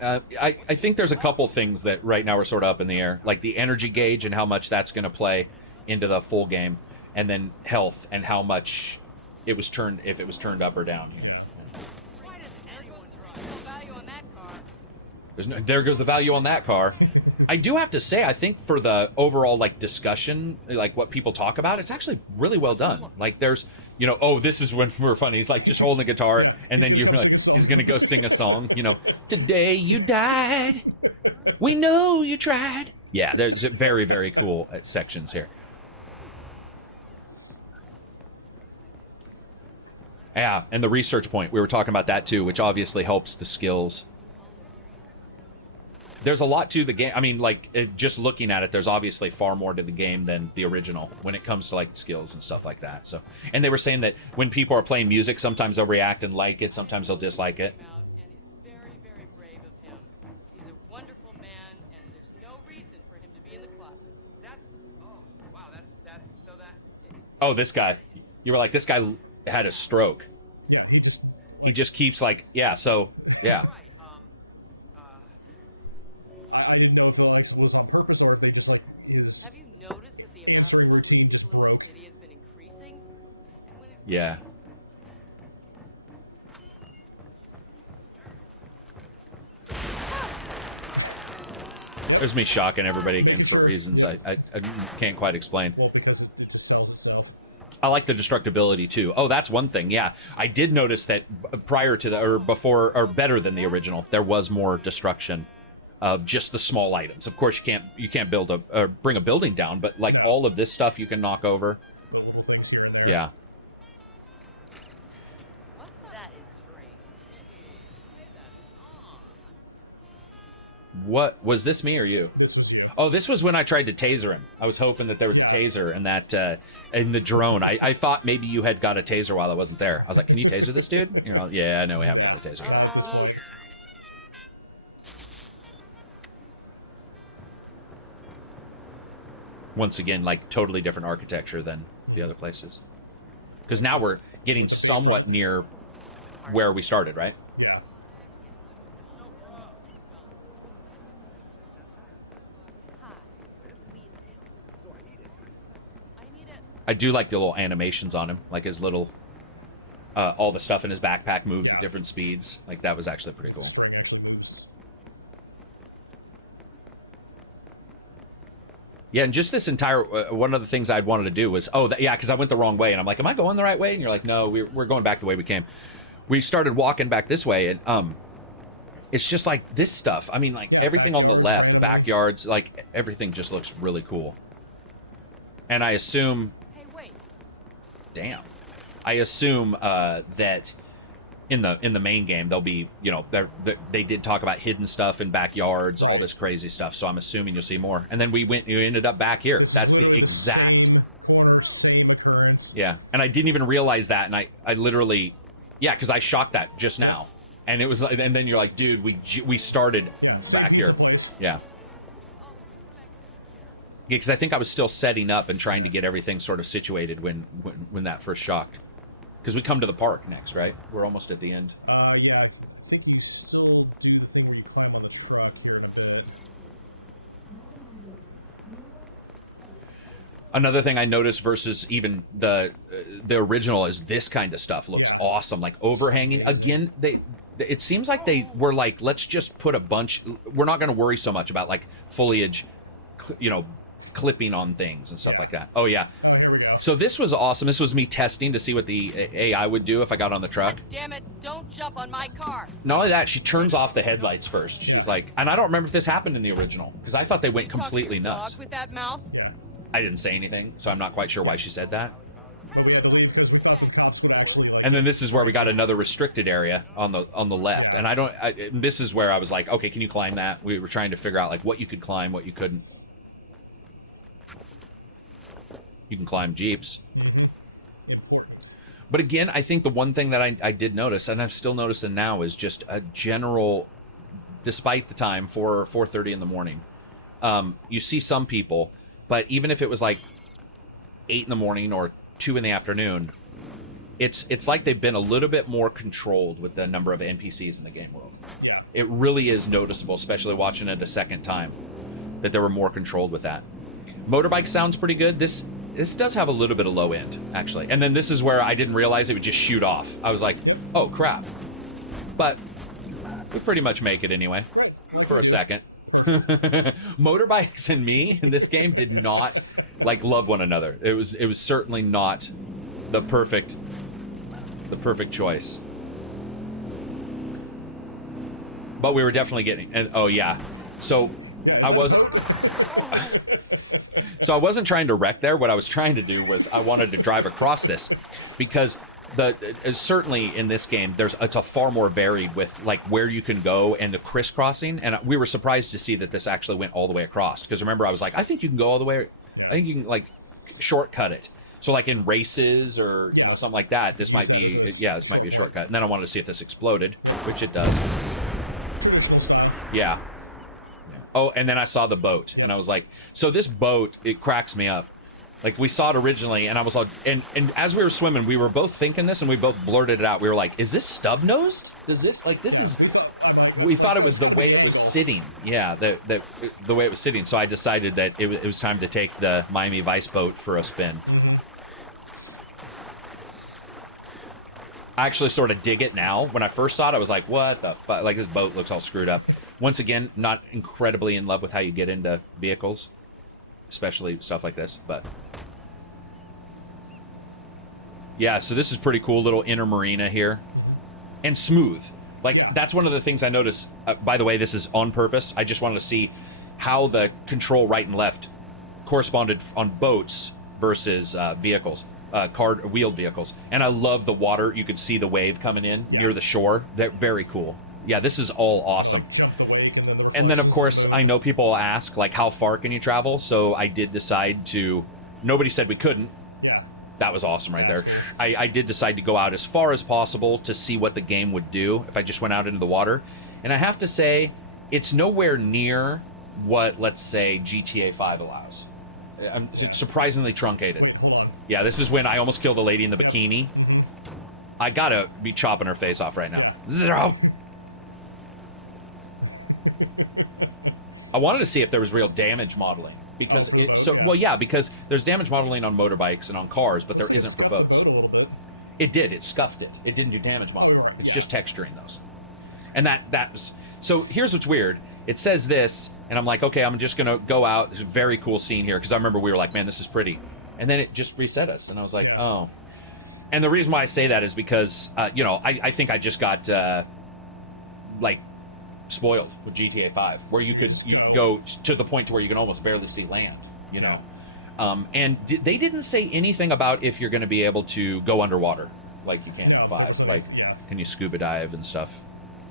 I think there's a couple things that right now are sort of up in the air, like the energy gauge and how much that's going to play into the full game, and then health and how much it was turned, if it was turned up or down here. Yeah. There goes the value on that car. I do have to say, I think for the overall discussion, like what people talk about, it's actually really well done. Like there's, this is when we're funny. He's like just holding the guitar. Yeah, and he's gonna come sing a song. He's gonna go sing a song. Today you died. We know you tried. Yeah, there's very, very cool sections here. Yeah, and the research point, we were talking about that too, which obviously helps the skills. There's a lot to the game. I mean, just looking at it, there's obviously far more to the game than the original when it comes to skills and stuff like that. So, and they were saying that when people are playing music, sometimes they'll react and like it, sometimes they'll dislike it. Oh, this guy. You were like, this guy had a stroke. Yeah, he just keeps yeah. I didn't know if it was on purpose or if they just his answering routine just broke. Yeah. Yep. There's me shocking everybody. Making sure. Reasons Yep. I can't quite explain. Well, because it just sells itself. I like the destructibility too. Oh, that's one thing. Yeah, I did notice that prior to better than the original, there was more destruction of just the small items. Of course, you can't build bring a building down, but all of this stuff you can knock over. But little things here and there. Yeah. What was this, me or you? This was you. Oh, this was when I tried to taser him. I was hoping that there was a taser and that in the drone. I thought maybe you had got a taser while I wasn't there. I was like, "Can you taser this dude?" Yeah, no, we haven't got a taser. Not at this point. Once again, totally different architecture than the other places. Because now we're getting with the somewhat near where we started, right? Yeah. I do like the little animations on him, like his little, all the stuff in his backpack moves at different speeds. That was actually pretty cool. The string actually moves. Yeah, and just this entire, one of the things I'd wanted to do was, because I went the wrong way, and I'm like, am I going the right way? And you're like, no, we're going back the way we came. We started walking back this way, and it's just this stuff. I mean, everything on the left, randomly. Backyards, everything just looks really cool. And I assume, I assume that in the main game there'll be, they did talk about hidden stuff in backyards, all this crazy stuff. So I'm assuming you'll see more. And then you ended up back here. This is literally the same corner, same occurrence. Yeah, and I didn't even realize that, and I literally, because I shot that just now, and it was, and then you're like, dude, we started. Yeah, same pizza place. Yeah. Because I think I was still setting up and trying to get everything sort of situated when that first shocked. Because we come to the park next, right? We're almost at the end. Yeah, I think you still do the thing where you climb on the truck here in a bit. Another thing I noticed versus even the original is this kind of stuff looks awesome. Overhanging. Again, it seems like they were like, let's just put a bunch. We're not going to worry so much about like foliage, clipping on things and stuff like that. Oh yeah. Oh, here we go. So this was awesome. This was me testing to see what the AI would do if I got on the truck. Damn it, don't jump on my car. Not only that, she turns off the headlights first. She's like, and I don't remember if this happened in the original because I thought they went completely nuts. With that mouth? Yeah. I didn't say anything, so I'm not quite sure why she said that. But we had to leave because we thought that the cops would actually like. And then this is where we got another restricted area on the left, and this is where I was like, okay, can you climb that? We were trying to figure out like what you could climb, what you couldn't. You can climb Jeeps. Mm-hmm. Important. But again, I think the one thing that I did notice, and I'm still noticing now, is just a general, despite the time, 4:30 in the morning, you see some people, but even if it was like 8 in the morning or 2 in the afternoon, it's like they've been a little bit more controlled with the number of NPCs in the game world. Yeah. It really is noticeable, especially watching it a second time, that they were more controlled with that. Motorbike sounds pretty good. This does have a little bit of low end, actually. And then this is where I didn't realize it would just shoot off. I was like, oh, crap. But we pretty much make it anyway. Great. Like for we do. a second. Perfect. Motorbikes and me in this game did not like love one another. It was certainly not the perfect choice. But we were definitely getting, and oh yeah. So yeah, is that a boat? So I wasn't trying to wreck there. What I was trying to do was I wanted to drive across this because certainly in this game it's a far more varied with like where you can go and the crisscrossing, and we were surprised to see that this actually went all the way across, because remember I was like, I think you can go all the way. I think you can like shortcut it. So like in races or you know, something like that, this might be as a shortcut. And then I wanted to see if this exploded, which it does. Traditional style. Yeah. Oh, and then I saw the boat, and I was like, so this boat, it cracks me up. Like, we saw it originally, and I was like, and as we were swimming, we were both thinking this, and we both blurted it out. We were like, is this stub-nosed? Is this, like, this is... we thought, we thought it was got to be the angle. Sitting. Yeah, the way it was sitting. So I decided that it was time to take the Miami Vice boat for a spin. Mm-hmm. I actually sort of dig it now. When I first saw it, I was like, what the fuck? Like, this boat looks all screwed up. Once again, not incredibly in love with how you get into vehicles, especially stuff like this, but... Yeah, so this is pretty cool, little inner marina here. Mm-hmm. And smooth. Like, that's one of the things I noticed. By the way, this is on purpose. I just wanted to see how the control right and left corresponded on boats versus vehicles, wheeled vehicles. And I love the water. You could see the wave coming in near the shore. They're very cool. Yeah, this is all awesome. Kind of like jump the wake and then the reflections. And then, of course, of the moon. I know people ask, like, how far can you travel? So I did decide to... Nobody said we couldn't. Yeah. That was awesome right there. Cool. I did decide to go out as far as possible to see what the game would do if I just went out into the water. And I have to say, it's nowhere near what, let's say, GTA 5 allows. It's surprisingly truncated. Wait, hold on. Yeah, this is when I almost killed a lady in the bikini. Mm-hmm. I gotta be chopping her face off right now. Yeah. Zero. I wanted to see if there was real damage modeling. Because for the boat, Well, yeah, because there's damage modeling on motorbikes and on cars, but looks there like isn't it scuffed for the boats. boat a little bit. It did. It scuffed it. It didn't do damage modeling. Oh, right. It's just texturing those. And that was... So here's what's weird. It says this, and I'm like, okay, I'm just going to go out. It's a very cool scene here, because I remember we were like, man, this is pretty. And then it just reset us, and I was like, oh. And the reason why I say that is because, I think I just got, like, spoiled with GTA 5, where you could go to the point to where you can almost barely see land, you know? And they didn't say anything about if you're going to be able to go underwater, like you can in 5. There was something, like, can you scuba dive and stuff?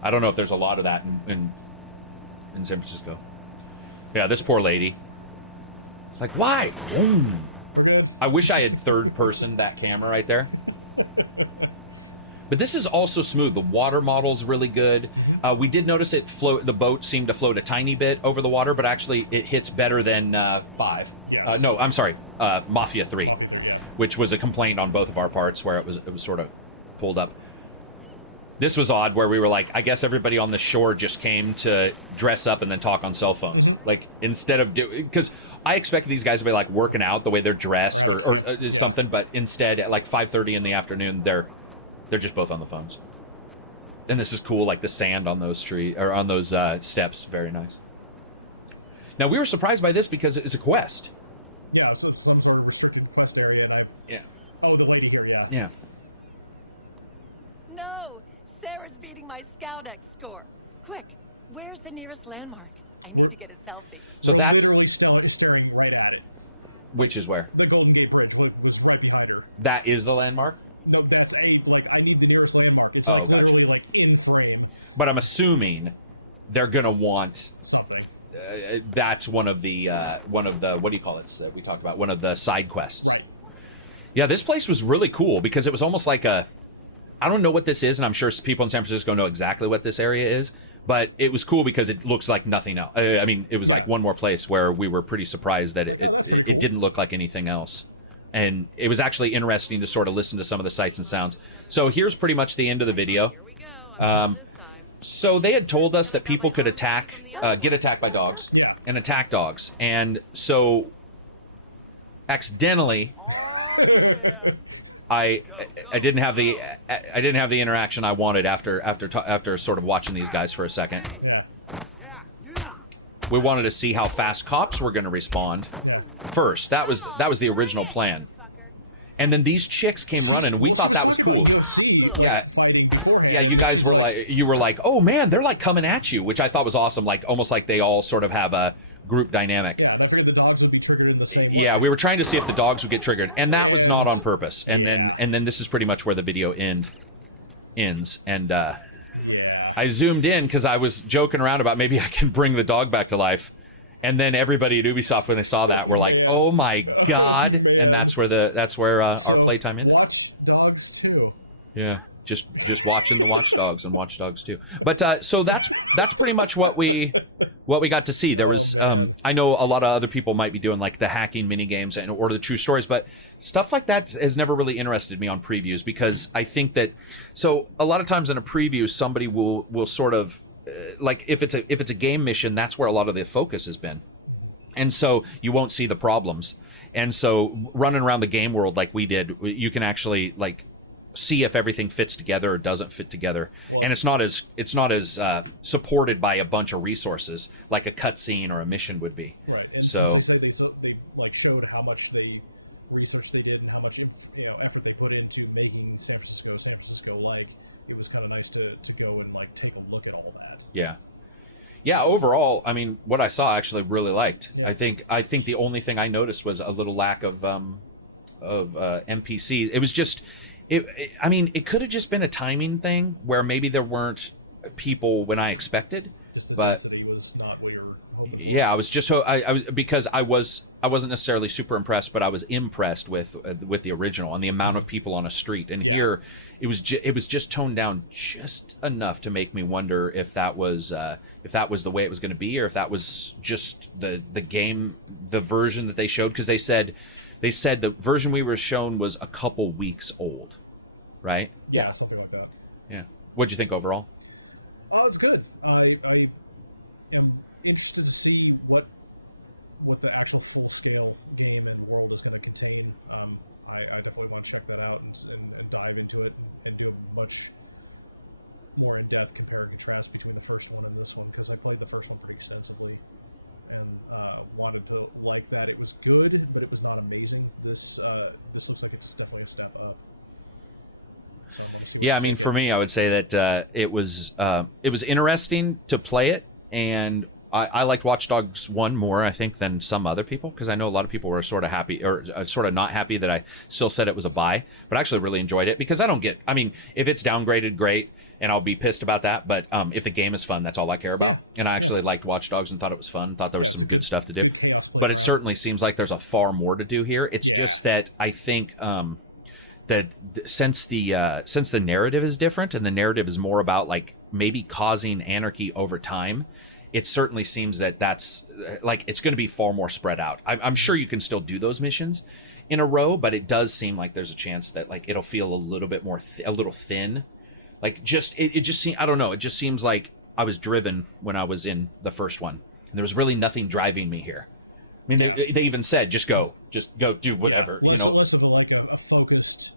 I don't know if there's a lot of that in San Francisco. Yeah, this poor lady. It's like, why? We're good. I wish I had third person that camera right there. But this is also smooth. The water model's really good. Mm-hmm. We did notice the boat seemed to float a tiny bit over the water, but actually it hits better than 5. Yes. No, I'm sorry, Mafia 3. Mafia 3, yeah. Which was a complaint on both of our parts, where it was sort of pulled up. This was odd, where we were like, I guess everybody on the shore just came to dress up and then talk on cell phones. Mm-hmm. Like, instead of because I expected these guys to be like working out the way they're dressed or something, but instead at like 5:30 in the afternoon, they're just both on the phones. And this is cool, like the sand on those on those steps, very nice. Now we were surprised by this because it's a quest. Yeah, so some sort of restricted quest area, and Yeah. Oh, the lady here, yeah. Yeah. No! Sarah's beating my Scout X score. Quick, where's the nearest landmark? I need We're- to get a selfie. So We're that's- literally staring right at it. Which is where? The Golden Gate Bridge was right behind her. That is the landmark? No, that's I need the nearest landmark. It's like gotcha. literally like in frame. But I'm assuming they're gonna want something. That's one of the what do you call it that we talked about? One of the side quests. Right. Yeah, this place was really cool because it was almost like I don't know what this is, and I'm sure people in San Francisco know exactly what this area is, but it was cool because it looks like nothing else. I mean, it was like one more place where we were pretty surprised that oh, that's pretty cool. It didn't look like anything else. And it was actually interesting to sort of listen to some of the sights and sounds. So here's pretty much the end of the video. So they had told us that people could get attacked by dogs. Yeah. And attack dogs. And so accidentally I didn't have the interaction I wanted after sort of watching these guys for a second. Yeah. We wanted to see how fast cops were going to respond. Yeah. First, that was the original plan. And then these chicks came running, and we thought she was that talking was cool. about UFC fighting beforehand. Yeah, and you guys she's were you were like, oh man, they're like coming at you, which I thought was awesome. Like almost like they all sort of have a group dynamic. Yeah, and I figured the dogs would be triggered in the same way. Yeah, we were trying to see if the dogs would get triggered, and that was not on purpose. And then this is pretty much where the video ends. And yeah, I zoomed in because I was joking around about maybe I can bring the dog back to life. And then everybody at Ubisoft, when they saw that, were like, "Oh my god!" Oh, man. And that's where our playtime ended. Watchdogs 2. Yeah, just watching the Watchdogs and Watchdogs 2. But so that's pretty much what we got to see. There was I know a lot of other people might be doing like the hacking mini games or the true stories, but stuff like that has never really interested me on previews because I think that a lot of times in a preview somebody will sort of like if it's a game mission, that's where a lot of the focus has been. And so you won't see the problems. And so running around the game world like we did, you can actually like see if everything fits together or doesn't fit together. Well, and it's not as supported by a bunch of resources like a cutscene or a mission would be. Right. And since they say they like showed how much research they did and how much effort they put into making San Francisco like, it was kind of nice to go and like take a look at all that. Yeah, overall, I mean, what I saw I actually really liked. Yeah. I think the only thing I noticed was a little lack of NPCs. It was just I mean, it could have just been a timing thing where maybe there weren't people when I expected. Just the density was not what you were hoping for. Yeah, I was just because I wasn't necessarily super impressed, but I was impressed with the original and the amount of people on a street. And here, it was just toned down just enough to make me wonder if that was the way it was going to be, or if that was just the game, the version that they showed, because they said the version we were shown was a couple weeks old, right? Yeah, something like that. Yeah. What'd you think overall? Oh, it's good. I am interested to see what the actual full-scale game and world is going to contain. I definitely want to check that out and dive into it and do a much more in-depth compare and contrast between the first one and this one, because I played the first one pretty extensively and wanted to like that. It was good, but it was not amazing. This looks like it's definitely a step up. So I'm going to see what. Yeah, I mean, for me, I would say that it was interesting to play it, and I liked Watch Dogs 1 more, I think, than some other people, because I know a lot of people were sort of happy or sort of not happy that I still said it was a buy, but I actually really enjoyed it because I mean, if it's downgraded, great, and I'll be pissed about that, but if the game is fun, that's all I care about. Yeah. And I actually liked Watch Dogs and thought it was fun, thought there was some good stuff to do. Good chaos playing But it around. certainly seems like there's a far more to do here. It's just that I think that since the narrative is different and the narrative is more about like maybe causing anarchy over time, it certainly seems that that's like it's going to be far more spread out. I'm sure you can still do those missions in a row, but it does seem like there's a chance that like it'll feel a little bit more a little thin. Like it just seems, I don't know, it just seems like I was driven when I was in the first one, and there was really nothing driving me here. I mean, they even said just go do whatever. Yeah, less of a focused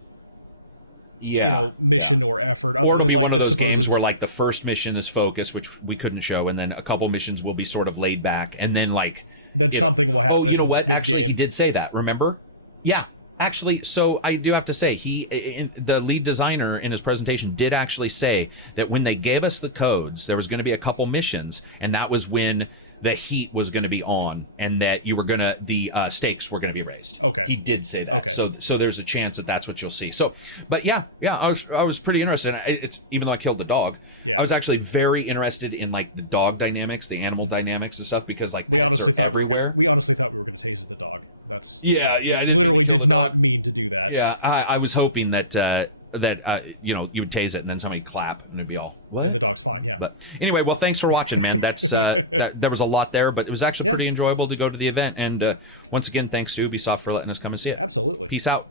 mission or effort. Or it'll be like one of the those games supposed- where like the first mission is focused, which we couldn't show, and then a couple missions will be sort of laid back, and then like then something will happen. Oh, you know what? mid-game. Actually, he did say that. Remember? Yeah. Actually, so I do have to say, the lead designer in his presentation did actually say that when they gave us the codes, there was going to be a couple missions, and that was when the heat was going to be on, and that the stakes were going to be raised. Okay. He did say that. Okay. So there's a chance that that's what you'll see. So, but yeah, I was pretty interested. It's even though I killed the dog, Yeah. I was actually very interested in like the dog dynamics, the animal dynamics and stuff, because like we pets honestly are thought everywhere. we honestly thought we were going to taser the dog. That's I we didn't literally kill did the not dog. mean to do that. Yeah, I was hoping that you would tase it and then somebody clap and it'd be all what? And the dog's fine. Yeah. But anyway, well, thanks for watching, man. That's there was a lot there, but it was actually pretty enjoyable to go to the event. And once again, thanks to Ubisoft for letting us come and see it. Absolutely. Peace out.